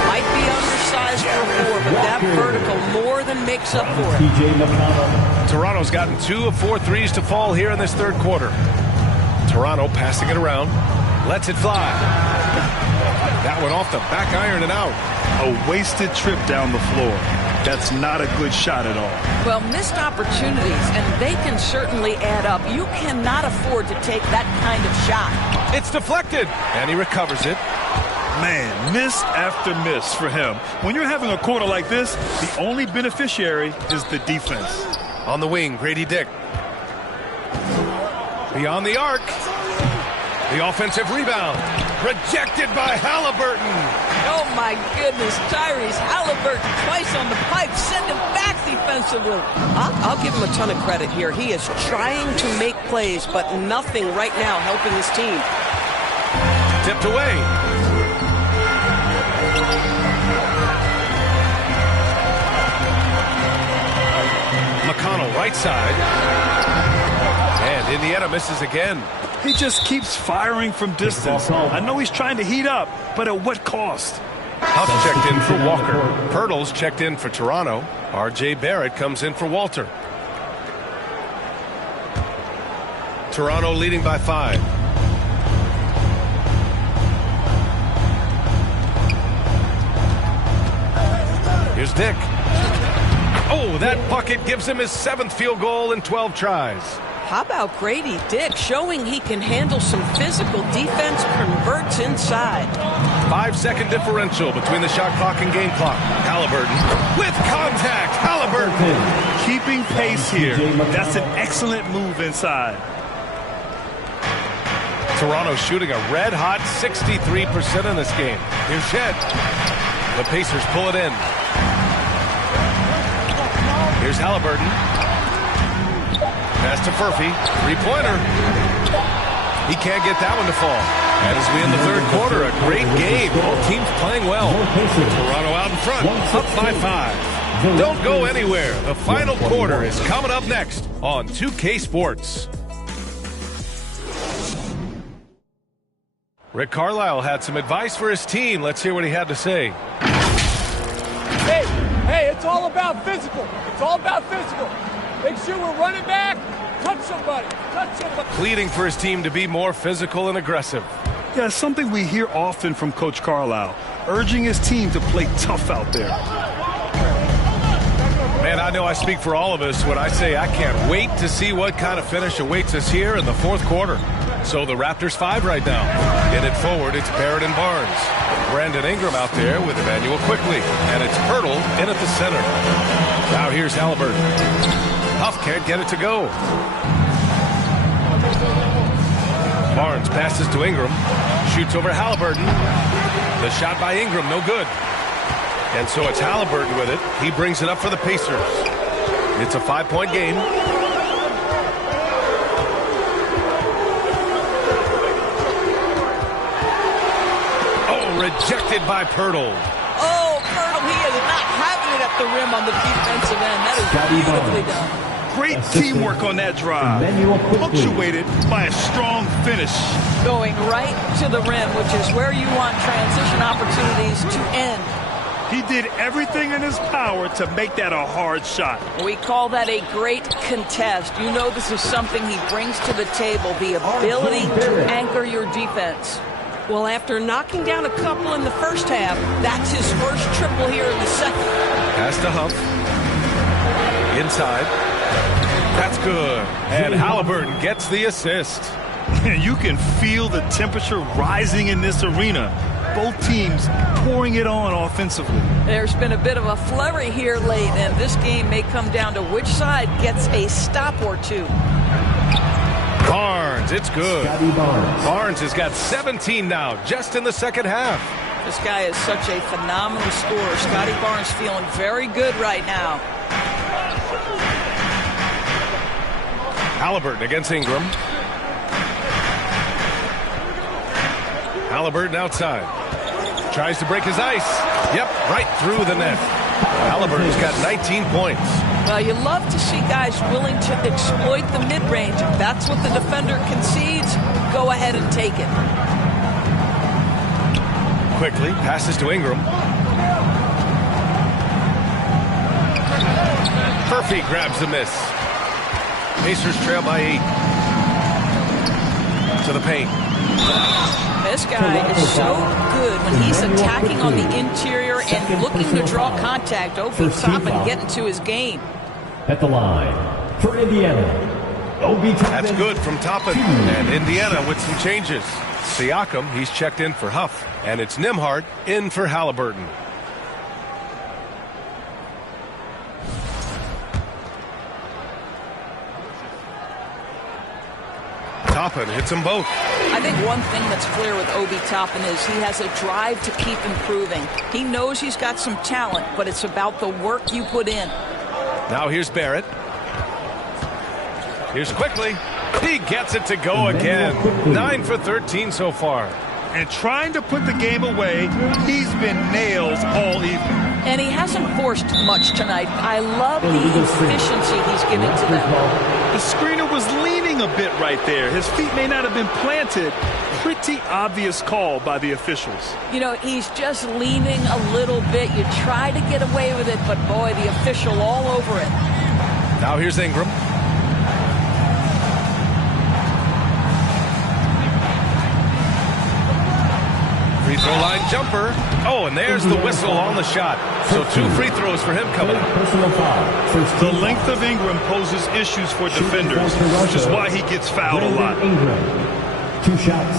Might be undersized for 4, but that vertical more than makes up for it. T.J. McConnell. Toronto's gotten 2 of 4 threes to fall here in this 3rd quarter. Toronto passing it around. Lets it fly. That one off the back iron and out. A wasted trip down the floor. That's not a good shot at all. Well, missed opportunities, and they can certainly add up. You cannot afford to take that kind of shot. It's deflected, and he recovers it. Man, miss after miss for him. When you're having a quarter like this, the only beneficiary is the defense. On the wing, Grady Dick. Beyond the arc. The offensive rebound. Rejected by Halliburton. Oh, my goodness. Tyrese Halliburton twice on the pipe. Send him back defensively. I'll give him a ton of credit here. He is trying to make plays, but nothing right now helping his team. Tipped away. right side. And Indiana misses again. He just keeps firing from distance. I know he's trying to heat up, but at what cost? Huff checked in for Walker. Pirtle's checked in for Toronto. R.J. Barrett comes in for Walter. Toronto leading by 5. Here's Dick. Oh, that bucket gives him his 7th field goal in 12 tries. How about Grady Dick showing he can handle some physical defense, converts inside. 5-second differential between the shot clock and game clock. Halliburton with contact. Halliburton keeping pace here. That's an excellent move inside. Toronto shooting a red-hot 63% in this game. Here's Shed. The Pacers pull it in. Here's Halliburton. Pass to Furphy. Three-pointer. He can't get that one to fall. And as we end the third quarter, a great game. Both teams playing well. Toronto out in front, up by 5. Don't go anywhere. The final quarter is coming up next on 2K Sports. Rick Carlisle had some advice for his team. Let's hear what he had to say. Hey, it's all about physical. It's all about physical. Make sure we're running back. Touch somebody. Pleading for his team to be more physical and aggressive. Yeah, it's something we hear often from Coach Carlisle, urging his team to play tough out there. Man, I know I speak for all of us when I say I can't wait to see what kind of finish awaits us here in the fourth quarter. So the Raptors 5 right now. In it forward, it's Barrett and Barnes. Brandon Ingram out there with Emmanuel Quickly. And it's Pirtle in at the center. Now here's Halliburton. Huff can't get it to go. Barnes passes to Ingram. Shoots over Halliburton. The shot by Ingram, no good. And so it's Halliburton with it. He brings it up for the Pacers. It's a 5-point game. Rejected by Pirtle. Oh, Pirtle, he is not having it at the rim on the defensive end. That is beautifully done. Great teamwork on that drive. Punctuated by a strong finish. Going right to the rim, which is where you want transition opportunities to end. He did everything in his power to make that a hard shot. We call that a great contest. You know this is something he brings to the table, the ability to anchor your defense. Well, after knocking down a couple in the first half, that's his first triple here in the second. Pass to Huff. Inside. That's good. And Halliburton gets the assist. You can feel the temperature rising in this arena. Both teams pouring it on offensively. There's been a bit of a flurry here late, and this game may come down to which side gets a stop or two. Barnes, it's good. Barnes has got 17 now, just in the second half. This guy is such a phenomenal scorer. Scotty Barnes feeling very good right now. Halliburton against Ingram. Halliburton outside. Tries to break his ice. Yep, right through the net. Halliburton's got 19 points. Well, you love to see guys willing to exploit the mid-range. If that's what the defender concedes, go ahead and take it. Quickly, passes to Ingram. Furphy grabs the miss. Pacers trail by 8. To the paint. This guy is so good when he's attacking on the interior and looking to draw contact over the top and get into his game. At the line for Indiana, Obi Toppin. That's good from Toppin. And Indiana with some changes. Siakam, he's checked in for Huff. And it's Nembhard in for Halliburton. Toppin hits them both. I think one thing that's clear with Obi Toppin is he has a drive to keep improving. He knows he's got some talent, but it's about the work you put in. Now here's Barrett. Here's Quickly. He gets it to go again. 9 for 13 so far. And trying to put the game away, he's been nails all evening. And he hasn't forced much tonight. I love the efficiency he's giving to them. The screener was leaning a bit right there. His feet may not have been planted. Pretty obvious call by the officials. You know, he's just leaning a little bit. You try to get away with it, but boy, the official all over it. Now here's Ingram. Free throw line jumper. Oh, and there's the whistle on the shot. So 2 free throws for him coming up. The length of Ingram poses issues for defenders, which is why he gets fouled a lot. 2 shots.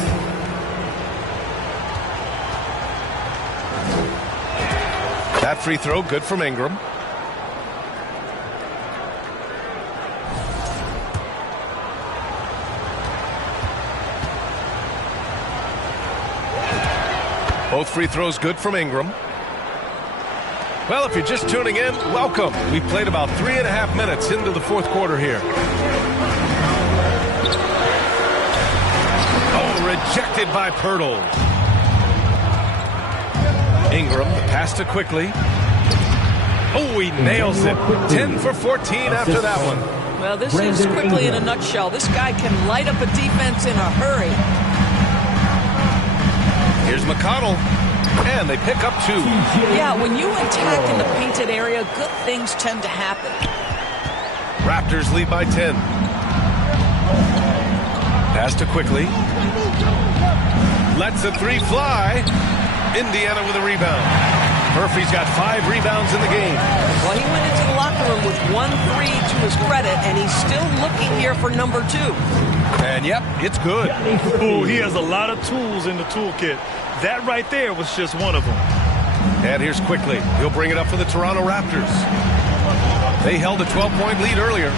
That free throw good from Ingram. Both free throws good from Ingram. Well, if you're just tuning in, welcome. We played about 3.5 minutes into the fourth quarter here. Oh, rejected by Pirtle. Ingram, the pass to Quickly. Oh, he nails it. 10 for 14 after that one. Well, this is Quickly in a nutshell. This guy can light up a defense in a hurry. Here's McConnell, and they pick up 2. Yeah, when you attack in the painted area, good things tend to happen. Raptors lead by 10. Pass to Quickly. Lets the 3 fly. Indiana with a rebound. Murphy's got 5 rebounds in the game. Well, he went into the locker room with 1 3 to his credit, and he's still looking here for number 2. And yep, it's good. Ooh, he has a lot of tools in the toolkit. That right there was just one of them. And here's Quickly. He'll bring it up for the Toronto Raptors. They held a 12-point lead earlier.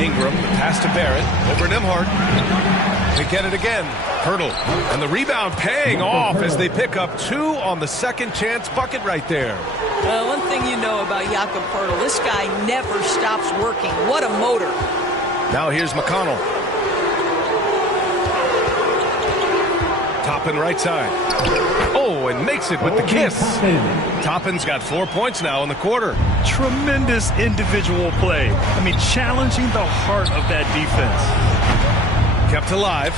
Ingram, the pass to Barrett, over Nembhard. They get it again. Pirtle, and the rebound paying off as they pick up 2 on the second chance bucket right there. One thing you know about Jakob Pirtle, this guy never stops working. What a motor. Now here's McConnell. Toppin right side. Oh, and makes it with the kiss. Toppin's got 4 points now in the quarter. Tremendous individual play. I mean, challenging the heart of that defense. Kept alive.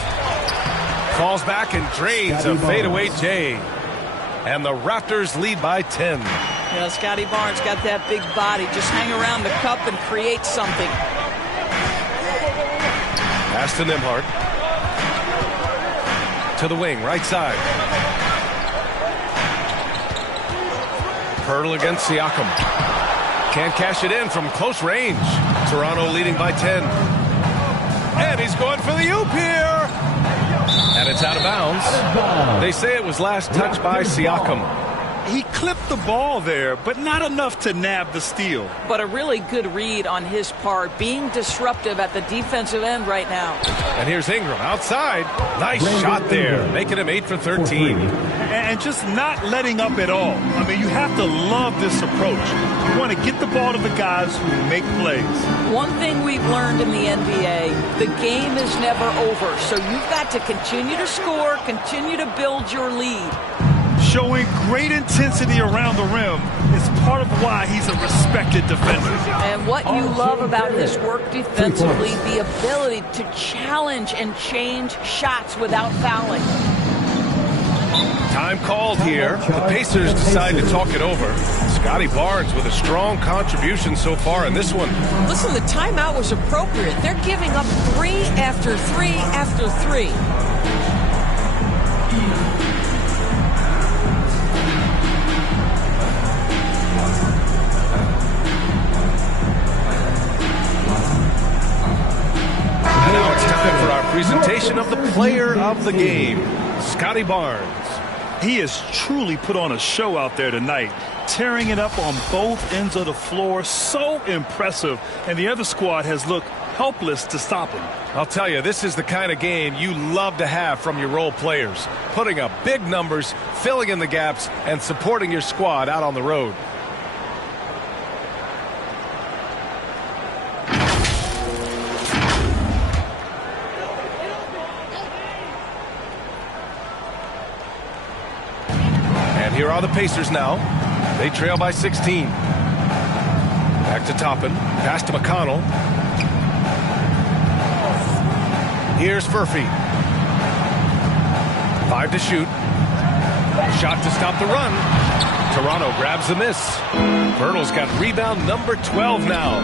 Falls back and drains a fadeaway J. And the Raptors lead by 10. Yeah, Scotty Barnes got that big body. Just hang around the cup and create something. Pass to Nembhard. To the wing, right side. Pirtle against Siakam. Can't cash it in from close range. Toronto leading by 10. And he's going for the oop here. And it's out of bounds. They say it was last touched by Siakam. He clipped the ball there, but not enough to nab the steal. But a really good read on his part, being disruptive at the defensive end right now. And here's Ingram outside. Nice shot there, making him 8 for 13. And just not letting up at all. I mean, you have to love this approach. You want to get the ball to the guys who make plays. One thing we've learned in the NBA, the game is never over. So you've got to continue to score, continue to build your lead. Showing great intensity around the rim is part of why he's a respected defender. And what you love about his work defensively, the ability to challenge and change shots without fouling. Time called here. The Pacers decide to talk it over. Scotty Barnes with a strong contribution so far in this one. Listen, the timeout was appropriate. They're giving up 3 after 3 after 3. And now it's time for our presentation of the player of the game, Scotty Barnes. He has truly put on a show out there tonight, tearing it up on both ends of the floor. So impressive, and the other squad has looked helpless to stop him. I'll tell you, this is the kind of game you love to have from your role players, putting up big numbers, filling in the gaps, and supporting your squad out on the road. Here are are the Pacers now. They trail by 16. Back to Toppin. Pass to McConnell. Here's Furphy. 5 to shoot. Shot to stop the run. Toronto grabs the miss. Bertle's got rebound number 12 now.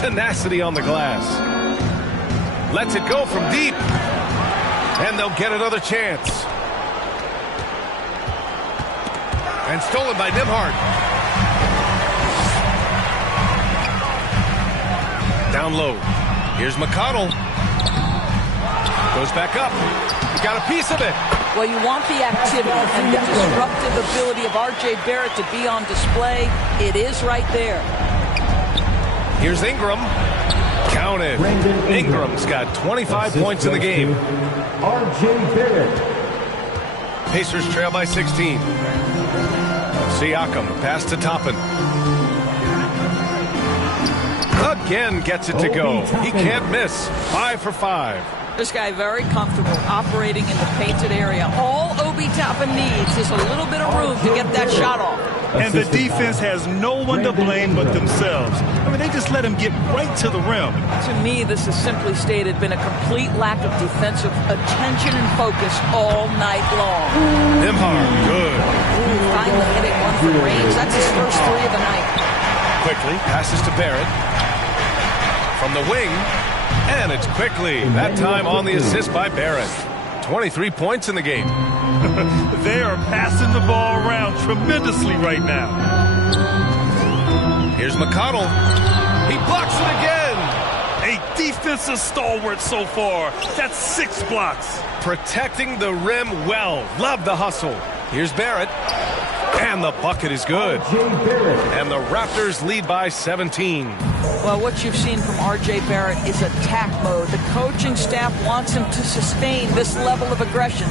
Tenacity on the glass. Lets it go from deep. And they'll get another chance. And stolen by Nembhard. Down low. Here's McConnell. Goes back up. He got a piece of it. Well, you want the activity and the disruptive ability of R.J. Barrett to be on display. It is right there. Here's Ingram. Counted. Ingram's got 25 points in the game. R.J. Barrett. Pacers trail by 16. Siakam, pass to Toppin. Again gets it to go. He can't miss. 5 for 5. This guy very comfortable operating in the painted area. All Obi Toppin needs is a little bit of room to get that shot off. And the defense has no one to blame but themselves. I mean, they just let him get right to the rim. To me, this has simply stated been a complete lack of defensive attention and focus all night long. Nembhard, good. Finally hitting one from range. That's his first 3 of the night. Quickly passes to Barrett. From the wing. And it's Quickly. That time on the assist by Barrett. 23 points in the game. They are passing the ball around tremendously right now. Here's McConnell. He blocks it again. A defensive stalwart so far. That's 6 blocks. Protecting the rim well. Love the hustle. Here's Barrett. And the bucket is good. And the Raptors lead by 17. Well, what you've seen from R.J. Barrett is attack mode. The coaching staff wants him to sustain this level of aggression.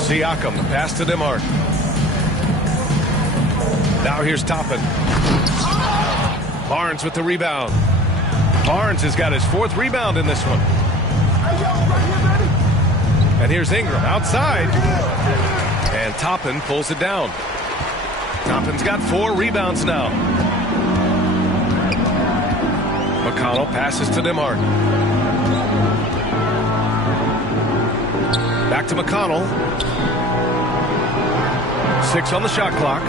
Siakam, pass to Nembhard. Now here's Toppin. Barnes with the rebound. Barnes has got his 4th rebound in this one. And here's Ingram outside. And Toppin pulls it down. Toppin's got 4 rebounds now. McConnell passes to Nembhard. Back to McConnell. 6 on the shot clock.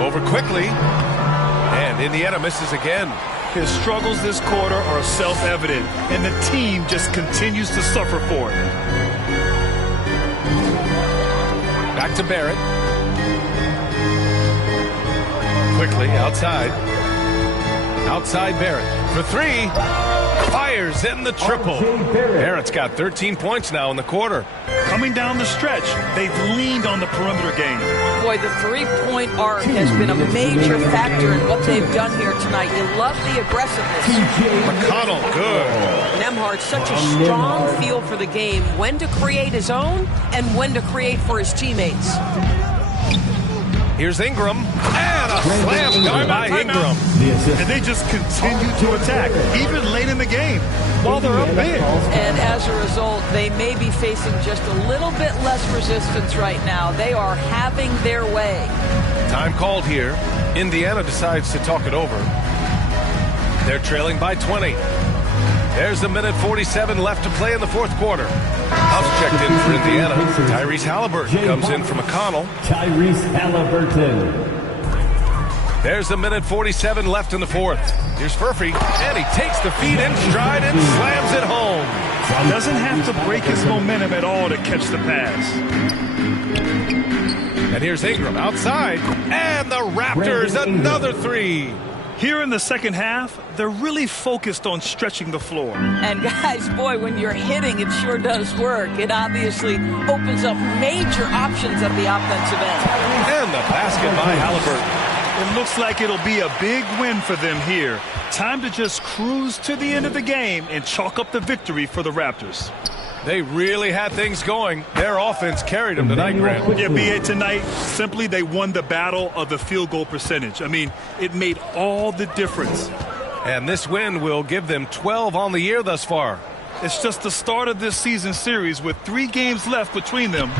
Over Quickly. And Indiana misses again. His struggles this quarter are self-evident, and the team just continues to suffer for it. Back to Barrett. Quickly outside. Outside Barrett for 3. Fires in the triple. Barrett's got 13 points now in the quarter. Coming down the stretch, they've leaned on the perimeter game. Boy, the 3-point arc has been a major factor in what they've done here tonight. You love the aggressiveness. McConnell, good. Nembhard, such a strong feel for the game, when to create his own and when to create for his teammates. Here's Ingram. And a slam dunk by Ingram. And they just continue to attack, even late in the game, while they're up big. And as a result, they may be facing just a little bit less resistance right now. They are having their way. Time called here. Indiana decides to talk it over. They're trailing by 20. There's a minute 47 left to play in the 4th quarter. Huff's checked in for Indiana. Tyrese Halliburton comes in for McConnell. Tyrese Halliburton. There's a minute 47 left in the 4th. Here's Furphy, and he takes the feed in stride and slams it home. Doesn't have to break his momentum at all to catch the pass. And here's Ingram outside, and the Raptors another 3. Here in the second half, they're really focused on stretching the floor. And guys, boy, when you're hitting, it sure does work. It obviously opens up major options at the offensive end. And the basket by Halliburton. It looks like it'll be a big win for them here. Time to just cruise to the end of the game and chalk up the victory for the Raptors. They really had things going. Their offense carried them tonight, Grant. Yeah, B.A. tonight, simply they won the battle of the field goal percentage. I mean, it made all the difference. And this win will give them 12 on the year thus far. It's just the start of this season series with 3 games left between them.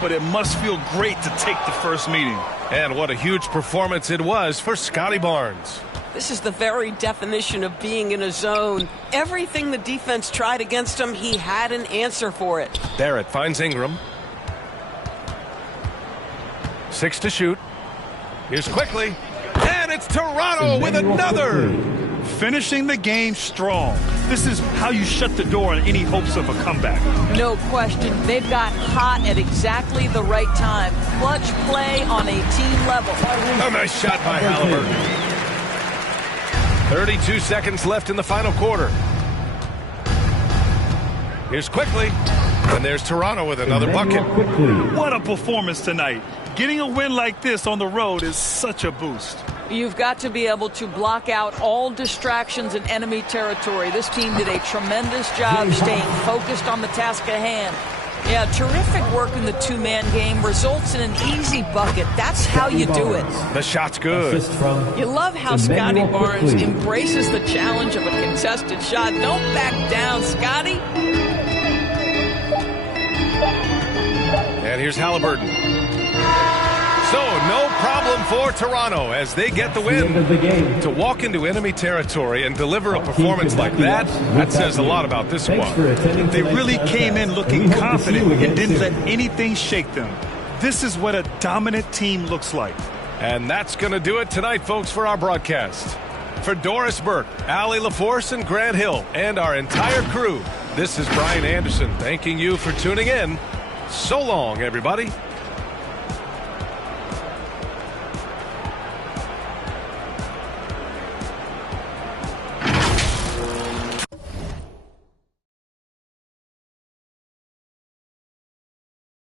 but it must feel great to take the first meeting. And what a huge performance it was for Scotty Barnes. This is the very definition of being in a zone. Everything the defense tried against him, he had an answer for it. Barrett finds Ingram. 6 to shoot. Here's quickly. And it's Toronto with another. Finishing the game strong. This is how you shut the door on any hopes of a comeback. No question. They've got hot at exactly the right time. Clutch play on a team level. A nice shot by Halliburton. 32 seconds left in the final quarter. Here's quickly. And there's Toronto with another bucket. What a performance tonight. Getting a win like this on the road is such a boost. You've got to be able to block out all distractions in enemy territory. This team did a tremendous job staying focused on the task at hand. Yeah, terrific work in the two-man game results in an easy bucket. That's how you do it. The shot's good. You love how Scotty Barnes embraces the challenge of a contested shot. Don't back down, Scotty. And here's Halliburton. So, no problem for Toronto as they get the win. To walk into enemy territory and deliver a performance like that says a lot about this squad. They really came in looking confident and didn't let anything shake them. This is what a dominant team looks like. And that's going to do it tonight, folks, for our broadcast. For Doris Burke, Allie LaForce, and Grant Hill, and our entire crew, this is Brian Anderson thanking you for tuning in. So long, everybody.